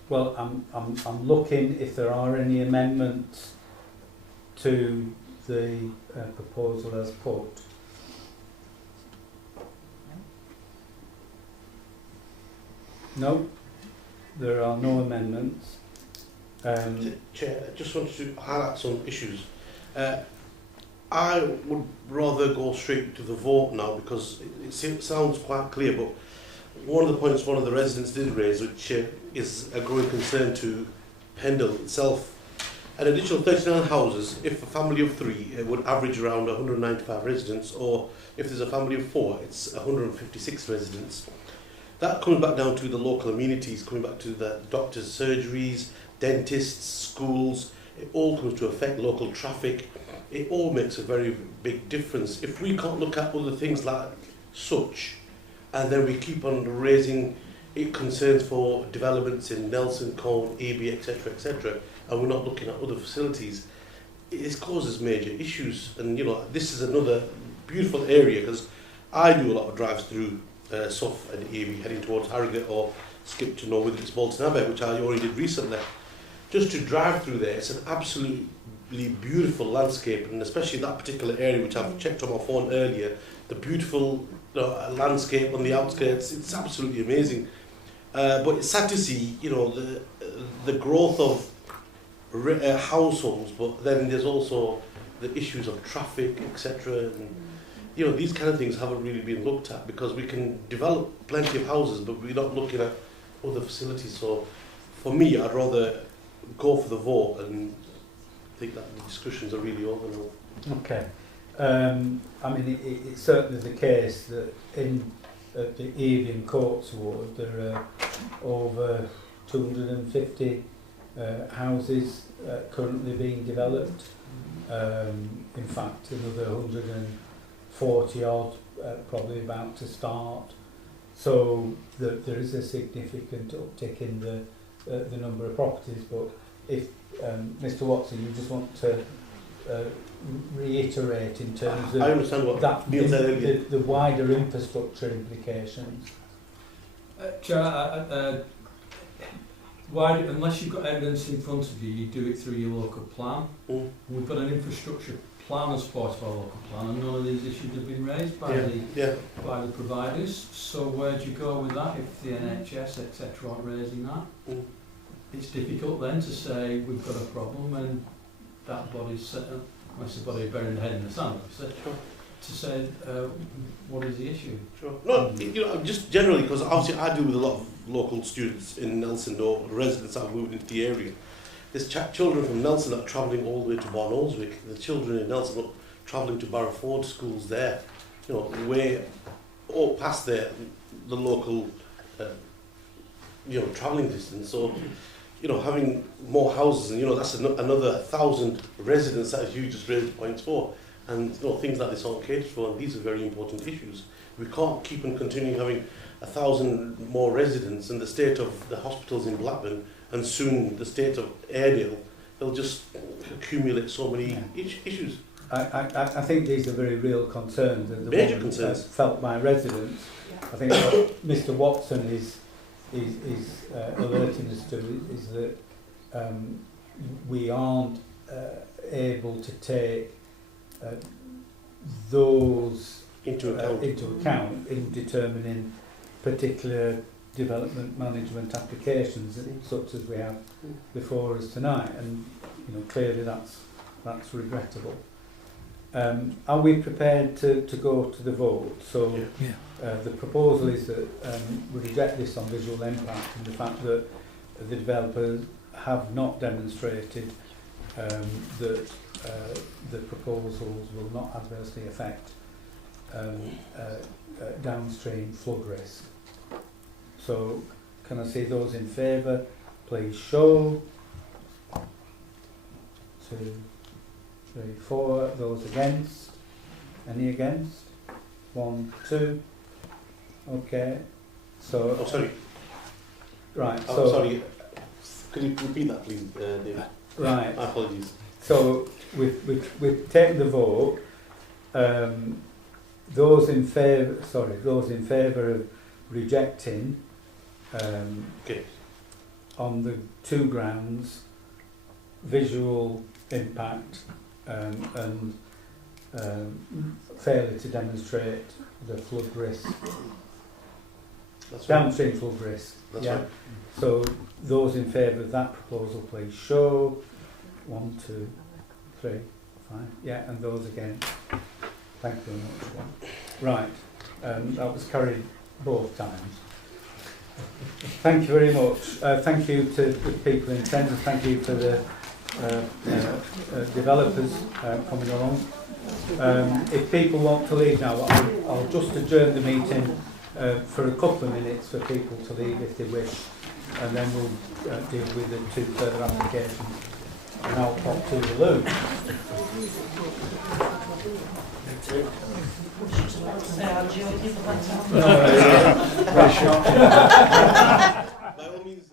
Well, I'm looking if there are any amendments to the proposal as put. No, there are no amendments. Chair, I just wanted to highlight some issues. I would rather go straight to the vote now, because it sounds quite clear, but one of the points one of the residents did raise, which is a growing concern to Pendle itself, an additional 39 houses, if a family of 3, it would average around 195 residents, or if there's a family of 4, it's 156 residents. That comes back down to the local amenities, coming back to the doctors' surgeries, dentists, schools. It all comes to affect local traffic. It all makes a very big difference. If we can't look at other things like such, and then we keep on raising it concerns for developments in Nelson, Colne, EB, etc., and we're not looking at other facilities, it causes major issues. And you know, this is another beautiful area, because I do a lot of drives through Suff and EB heading towards Harrogate or Skipton, or whether it's Bolton Abbey, which I only did recently. Just to drive through there, it's an absolutely beautiful landscape, and especially that particular area which I've checked on my phone earlier, the beautiful landscape on the outskirts, it's absolutely amazing. But it's sad to see, you know, the growth of households, but then there's also the issues of traffic, etc. And you know, these kind of things haven't really been looked at, because we can develop plenty of houses, but we're not looking at other facilities. So for me, I'd rather go for the vote and think that the discussions are really over now. Okay. I mean, it's certainly the case that at the Evian Courts Ward there are over 250 houses currently being developed. In fact, another 140 odd probably about to start. So there is a significant uptick in the number of properties. But if Mr. Watson, you just want to reiterate in terms of I understand what that Neil said earlier. the wider infrastructure implications. Chair, why, unless you've got evidence in front of you, you do it through your local plan. We've got an infrastructure plan as part of our local plan, and none of these issues have been raised by by the providers. So where do you go with that if the NHS, etc., aren't raising that? It's difficult then to say we've got a problem, and that body's unless the body burying the head in the sand, to say what is the issue. Sure. No, you know, just generally, because obviously I deal with a lot of local students in Nelson, or residents that have moved into the area. There's children from Nelson that are travelling all the way to Barnoldswick. The children in Nelson are travelling to Barrowford schools there. You know, way or past the local, you know, travelling distance. So, you know, having more houses, and you know, that's another 1,000 residents that you just raised points for. And you know, things like this aren't catered for, and these are very important issues. We can't keep on continuing having 1,000 more residents in the state of the hospitals in Blackburn, and soon the state of Airedale. They'll just accumulate so many issues. I think these are very real concerns, and the major one, concerns felt by residents. I think what Mr. Watson is alerting us to is that we aren't able to take those into account in determining particular development management applications such as we have before us tonight, and you know, clearly that's regrettable. Are we prepared to go to the vote? So the proposal is that we reject this on visual impact, and the fact that the developers have not demonstrated that the proposals will not adversely affect downstream flood risk. So can I see those in favour, please show. 2, 3, 4. Those against? Any against? 1, 2. Okay. So. Oh, sorry. Right. Oh, so. Sorry. Could you repeat that, please, David? Right. My apologies. So we've taken the vote. Those in favour of rejecting on the 2 grounds: visual impact and failure to demonstrate the flood risk, downstream flood risk. That's right. So those in favour of that proposal, please show. 1, 2, 3, 5. Yeah, and those against. Thank you very much. Right, that was carried both times. Thank you very much. Thank you to the people in attendance. Thank you to the developers coming along. If people want to leave now, I'll just adjourn the meeting for a couple of minutes for people to leave if they wish, and then we'll deal with the 2 further applications. And I'll pop to the loo. shot. By all means,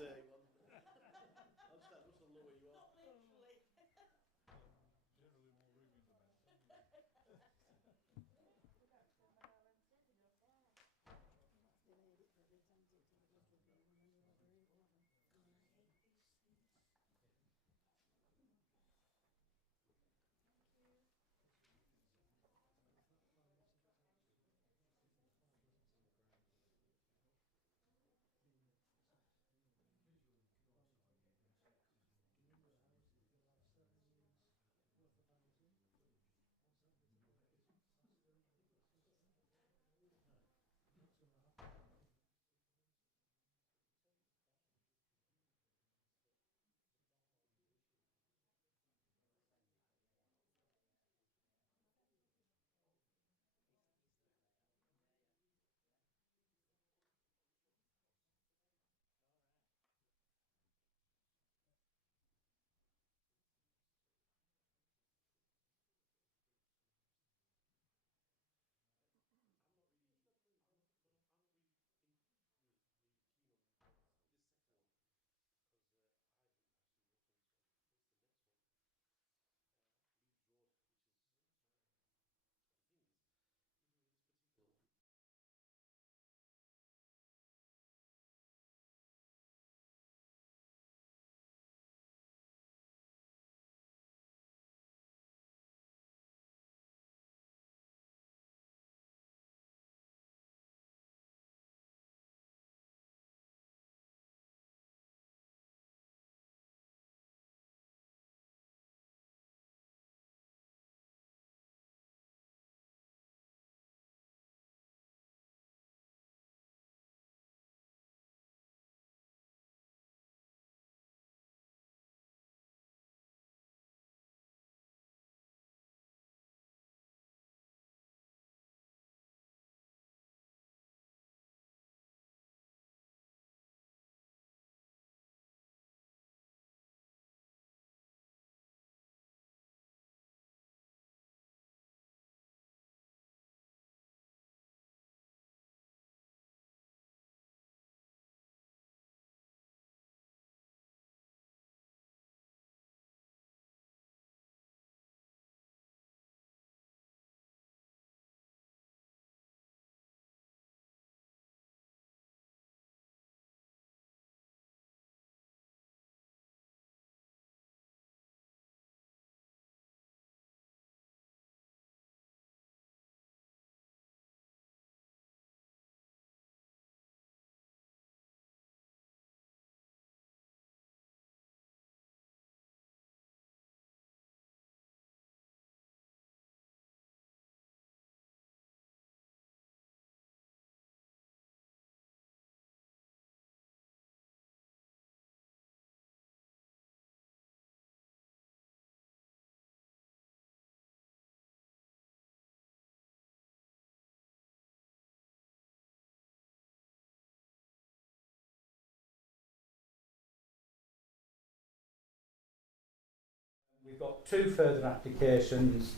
We've got two further applications,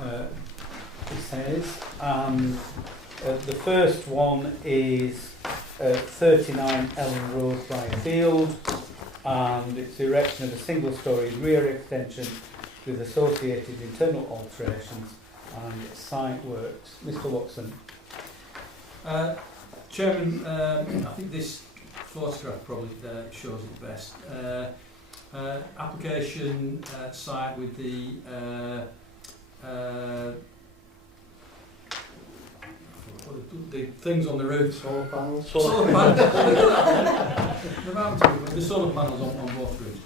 it says, and the first one is 39 Ellen Road, Briarfield, and it's the erection of a single-storey rear extension with associated internal alterations and site works. Mr Watson. Chairman, I think this photograph probably shows it best. Application site with the things on the roof. Solar panels. Solar panels. The solar panels on both roofs.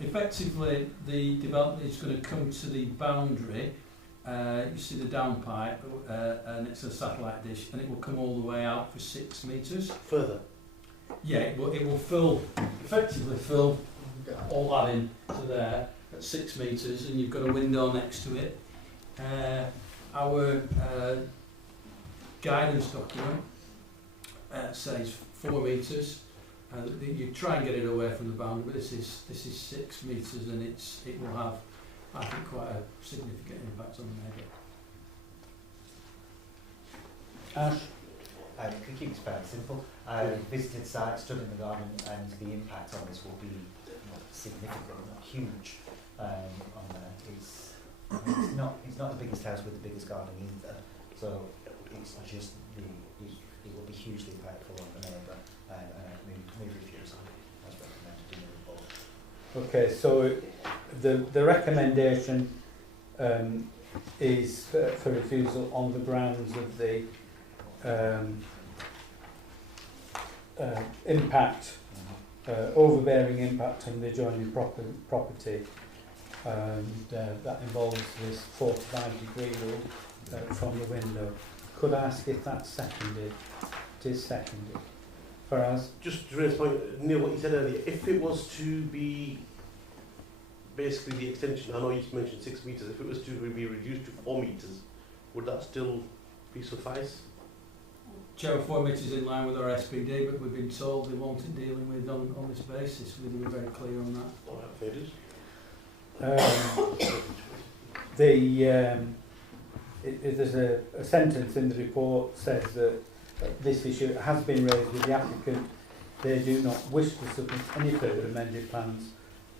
Effectively, the development is going to come to the boundary. You see the downpipe, and it's a satellite dish, and it will come all the way out for 6 metres. Further? Yeah, it will fill, effectively fill all that in to there at 6 metres, and you've got a window next to it. Our guidance document says 4 metres. You try and get it away from the boundary, but this is 6 metres, and it will have, I think, quite a significant impact on the neighbour. Ash? keep this fairly simple. Visited site, studying the garden, and the impact on this will be significant, not huge. On there, it's not the biggest house with the biggest garden either. So it's just it will be hugely impactful on the neighbour, and move refusal as recommended in the report. Okay, so the recommendation is for refusal on the grounds of the impact, overbearing impact on the adjoining property, and that involves this 45-degree rule from the window. Could I ask if that's seconded? It is seconded. Faraz? Just to raise a point, Neil, what you said earlier, if it was to be basically the extension, I know you mentioned 6 metres, if it was to be reduced to 4 metres, would that still be suffice? Chair, 4 metres in line with our SPD, but we've been told they want it dealing with on this basis. We were very clear on that. All right, fair dues. There's a sentence in the report says that this issue has been raised with the applicant. They do not wish to submit any further amended plans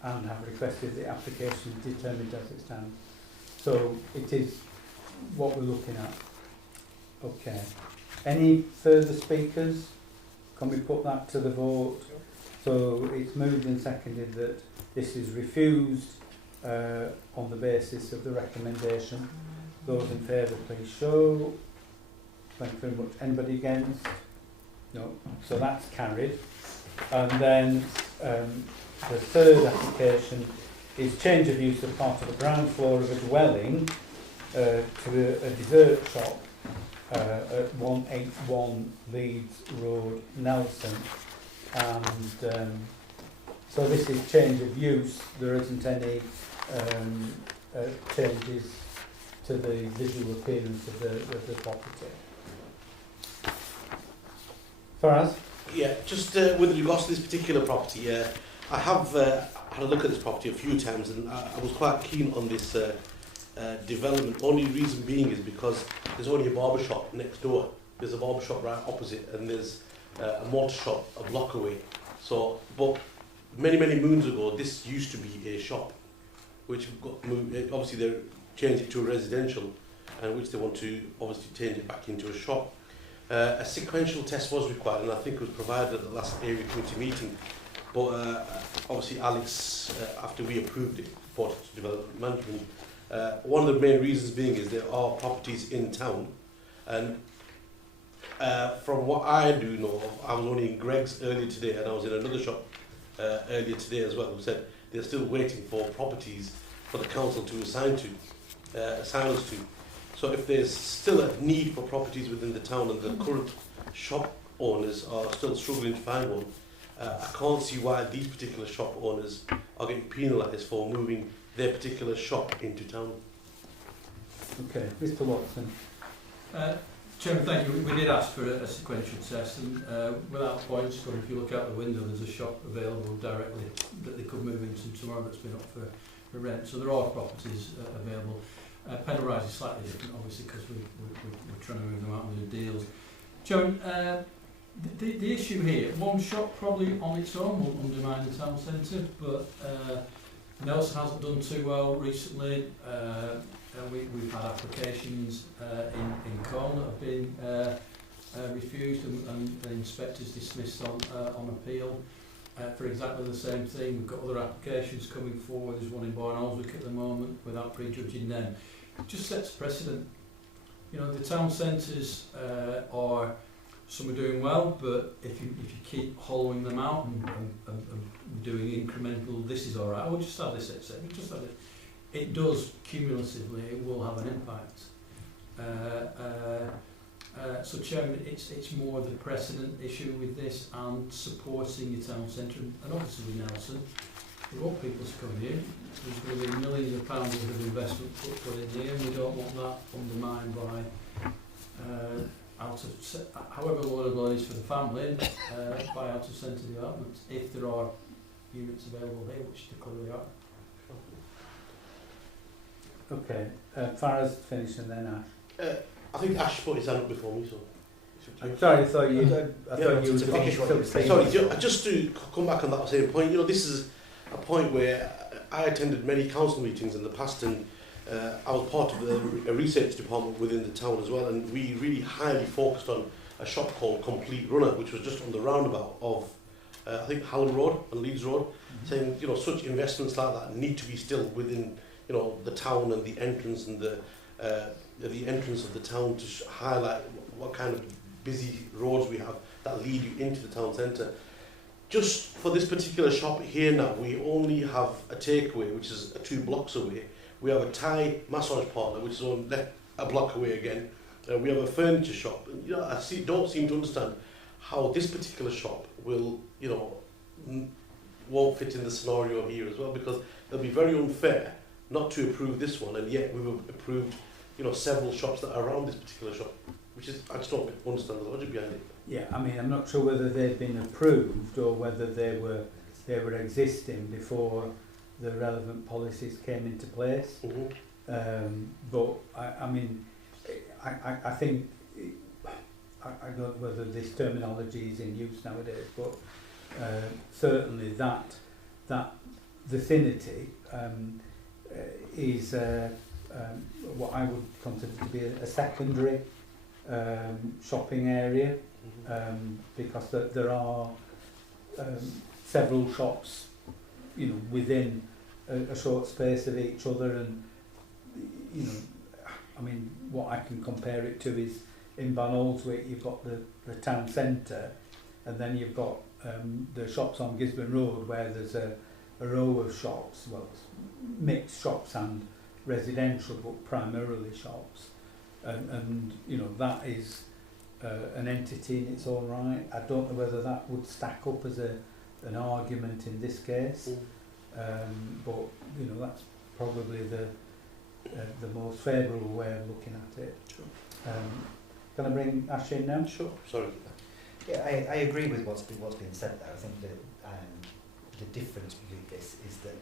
and have requested the application determined as it stands. So it is what we're looking at. Okay. Any further speakers? Can we put that to the vote? So it's moved and seconded that this is refused on the basis of the recommendation. Those in favour, please show. Thank you very much. Anybody against? No. So that's carried. And then the third application is change of use of part of the ground floor of a dwelling to a dessert shop at 181 Leeds Road, Nelson. And so this is change of use. There isn't any changes to the visual appearance of the property. Faraz? Yeah, just with regards to this particular property, I have had a look at this property a few times, and I was quite keen on this development. Only reason being is because there's only a barber shop next door. There's a barber shop right opposite, and there's a motor shop a block away. So, but many moons ago, this used to be a shop, which got moved. Obviously, they changed it to a residential, and which they want to obviously change it back into a shop. A sequential test was required, and I think it was provided at the last area committee meeting. But obviously, Alex, after we approved it, brought it to development management. One of the main reasons being is there are properties in town, and from what I do know, I was only in Greg's earlier today, and I was in another shop earlier today as well, who said they're still waiting for properties for the council to assign us to. So if there's still a need for properties within the town and the current shop owners are still struggling to find one, I can't see why these particular shop owners are getting penalised for moving their particular shop into town. Okay, Mr. Watson. Chairman, thank you. We did ask for a sequential test, and without points, or if you look out the window, there's a shop available directly that they could move into tomorrow that's been up for rent. So there are properties available. Penrose is slightly different, obviously, because we're trying to move them out and do deals. Chairman, the issue here, one shop probably on its own will undermine the town centre, but Nelson hasn't done too well recently. We've had applications in Colne that have been refused and the inspectors dismissed on appeal for exactly the same thing. We've got other applications coming forward. There's one in Barnoldswick at the moment without prejudging them. It just sets precedent. You know, the town centres are, some are doing well, but if you keep hollowing them out and doing incremental, this is all right, we'll just have this except, just have it. It does cumulatively, it will have an impact. So Chairman, it's more the precedent issue with this and supporting your town centre, and obviously with Nelson. We want people to come here. There's going to be millions of pounds worth of investment put in here, and we don't want that undermined by however laudable it is for the family, by out of centre developments, if there are units available here, which there clearly are. Okay, Faraz finished and then Ash. I think Ash put his hand up before me, so I'm sorry, I thought you were Sorry, just to come back on that same point, this is a point where I attended many council meetings in the past, and I was part of a research department within the town as well, and we really highly focused on a shop called Complete Runner, which was just on the roundabout of, I think, Hallam Road and Leeds Road, saying, such investments like that need to be still within, the town and the entrance and the entrance of the town to highlight what kind of busy roads we have that lead you into the town centre. Just for this particular shop here now, we only have a takeaway, which is 2 blocks away. We have a Thai massage parlour, which is on a block away again. We have a furniture shop. I don't seem to understand how this particular shop will, won't fit in the scenario here as well, because it'll be very unfair not to approve this one, and yet we've approved, several shops that are around this particular shop, which is, I just don't understand the logic behind it. Yeah, I mean, I'm not sure whether they've been approved or whether they were existing before the relevant policies came into place. But I mean, I think I don't know whether this terminology is in use nowadays, but certainly that vicinity is what I would consider to be a secondary shopping area, because there are several shops, within a short space of each other, and I mean, what I can compare it to is in Van Oldswick you've got the town centre, and then you've got the shops on Gisborne Road where there's a row of shops, well, mixed shops and residential, but primarily shops, and that is an entity in its own right. I don't know whether that would stack up as an argument in this case, but that's probably the most favourable way of looking at it. Sure. Can I bring Ash in now? Sure. Sorry. Yeah, I agree with what's been said there. I think that the difference between this is that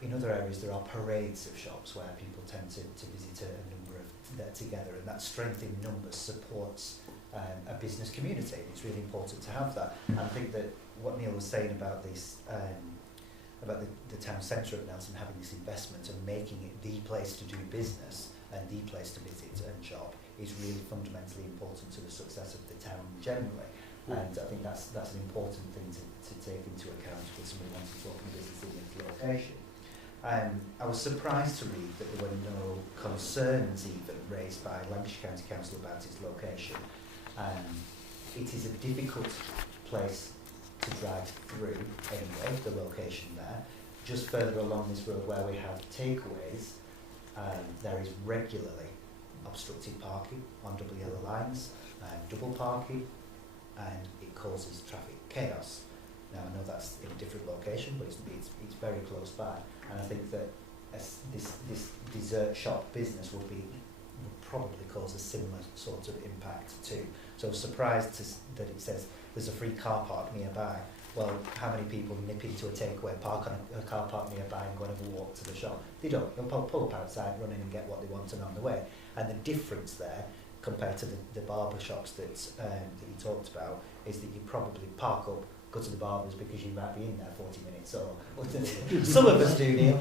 in other areas there are parades of shops where people tend to visit a number of that together, and that strength in numbers supports a business community. It's really important to have that. And I think that what Neil was saying about this, about the town centre of Nelson having this investment and making it the place to do business and the place to visit and shop is really fundamentally important to the success of the town generally. And I think that's an important thing to take into account if somebody wants to open a business in this location. I was surprised to read that there were no concerns even raised by Lancashire County Council about its location. It is a difficult place to drive through anyway, the location there. Just further along this road where we have takeaways, there is regularly obstructed parking on double yellow lines, double parking, and it causes traffic chaos. Now I know that's in a different location, but it's very close by, and I think that this dessert shop business would probably cause a similar sort of impact too. So I was surprised that it says there's a free car park nearby. Well, how many people nip into a takeaway, park on a car park nearby and go and have a walk to the shop? They don't. They'll pull up outside, run in and get what they want and on the way. And the difference there, compared to the barber shops that you talked about, is that you probably park up, go to the barbers because you might be in there 40 minutes, or some of us do, Neil.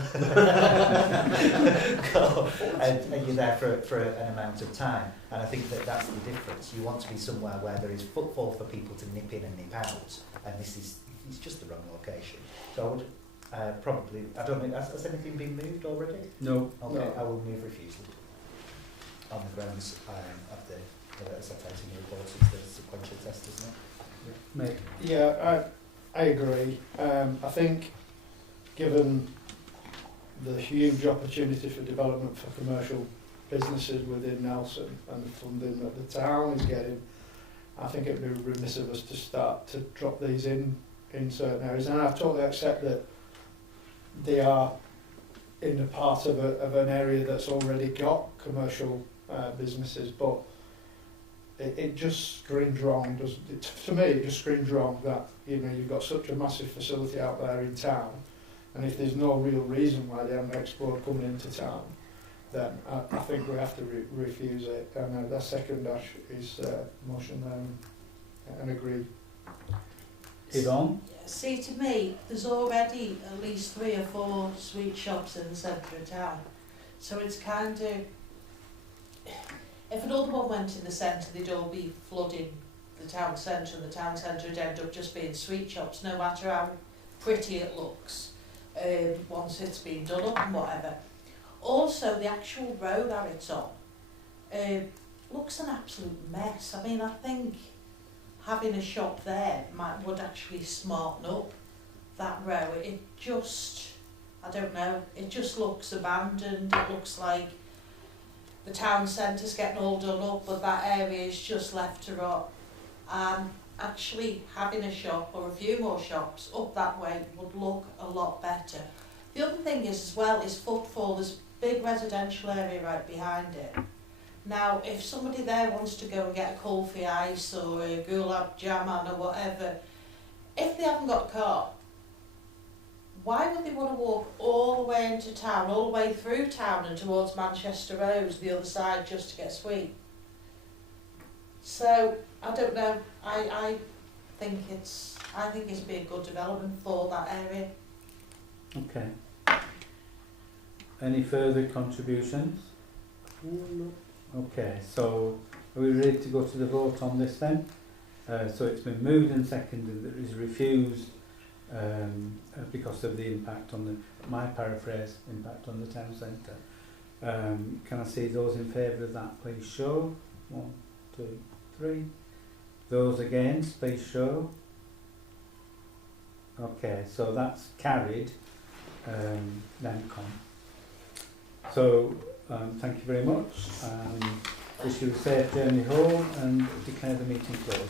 and you're there for an amount of time. And I think that's the difference. You want to be somewhere where there is footfall for people to nip in and nip out, and it's just the wrong location. So I would probably, I don't know, has anything been moved already? No. Okay, No. I will move refusal on the grounds of the set out in the report. It's the sequential test, isn't it? Mate. Yeah, I agree. I think given the huge opportunity for development for commercial businesses within Nelson and the funding that the town is getting, I think it would be remiss of us to start to drop these in certain areas. And I totally accept that they are in a part of an area that's already got commercial businesses, but it just screams wrong. To me, it just screams wrong that you've got such a massive facility out there in town, and if there's no real reason why the Ambex board coming into town, then I think we have to refuse it. And I second his motion and agree. Yvonne? See, to me, there's already at least 3 or 4 sweet shops in the centre of town. So it's kind of, if another one went in the centre, they'd all be flooding the town centre, and the town centre would end up just being sweet shops, no matter how pretty it looks, once it's been done up and whatever. Also, the actual road that it's on looks an absolute mess. I mean, I think having a shop there would actually smarten up that road. It just, I don't know, it just looks abandoned. It looks like the town centre's getting all done up, but that area is just left to rot. Actually having a shop or a few more shops up that way would look a lot better. The other thing is as well is footfall. There's a big residential area right behind it. Now, if somebody there wants to go and get a kulfi ice or a gulab jamun or whatever, if they haven't got a car, why would they want to walk all the way into town, all the way through town and towards Manchester Road, the other side, just to get a sweet? So, I don't know. I think it's be a good development for that area. Okay. Any further contributions? No. Okay, so are we ready to go to the vote on this then? So it's been moved and seconded that it is refused because of the impact on my paraphrase, impact on the town centre. Can I see those in favour of that, please show? 1, 2, 3. Those against, please show. Okay, so that's carried. Then come. So thank you very much. Wish you a safe journey home and declare the meeting closed.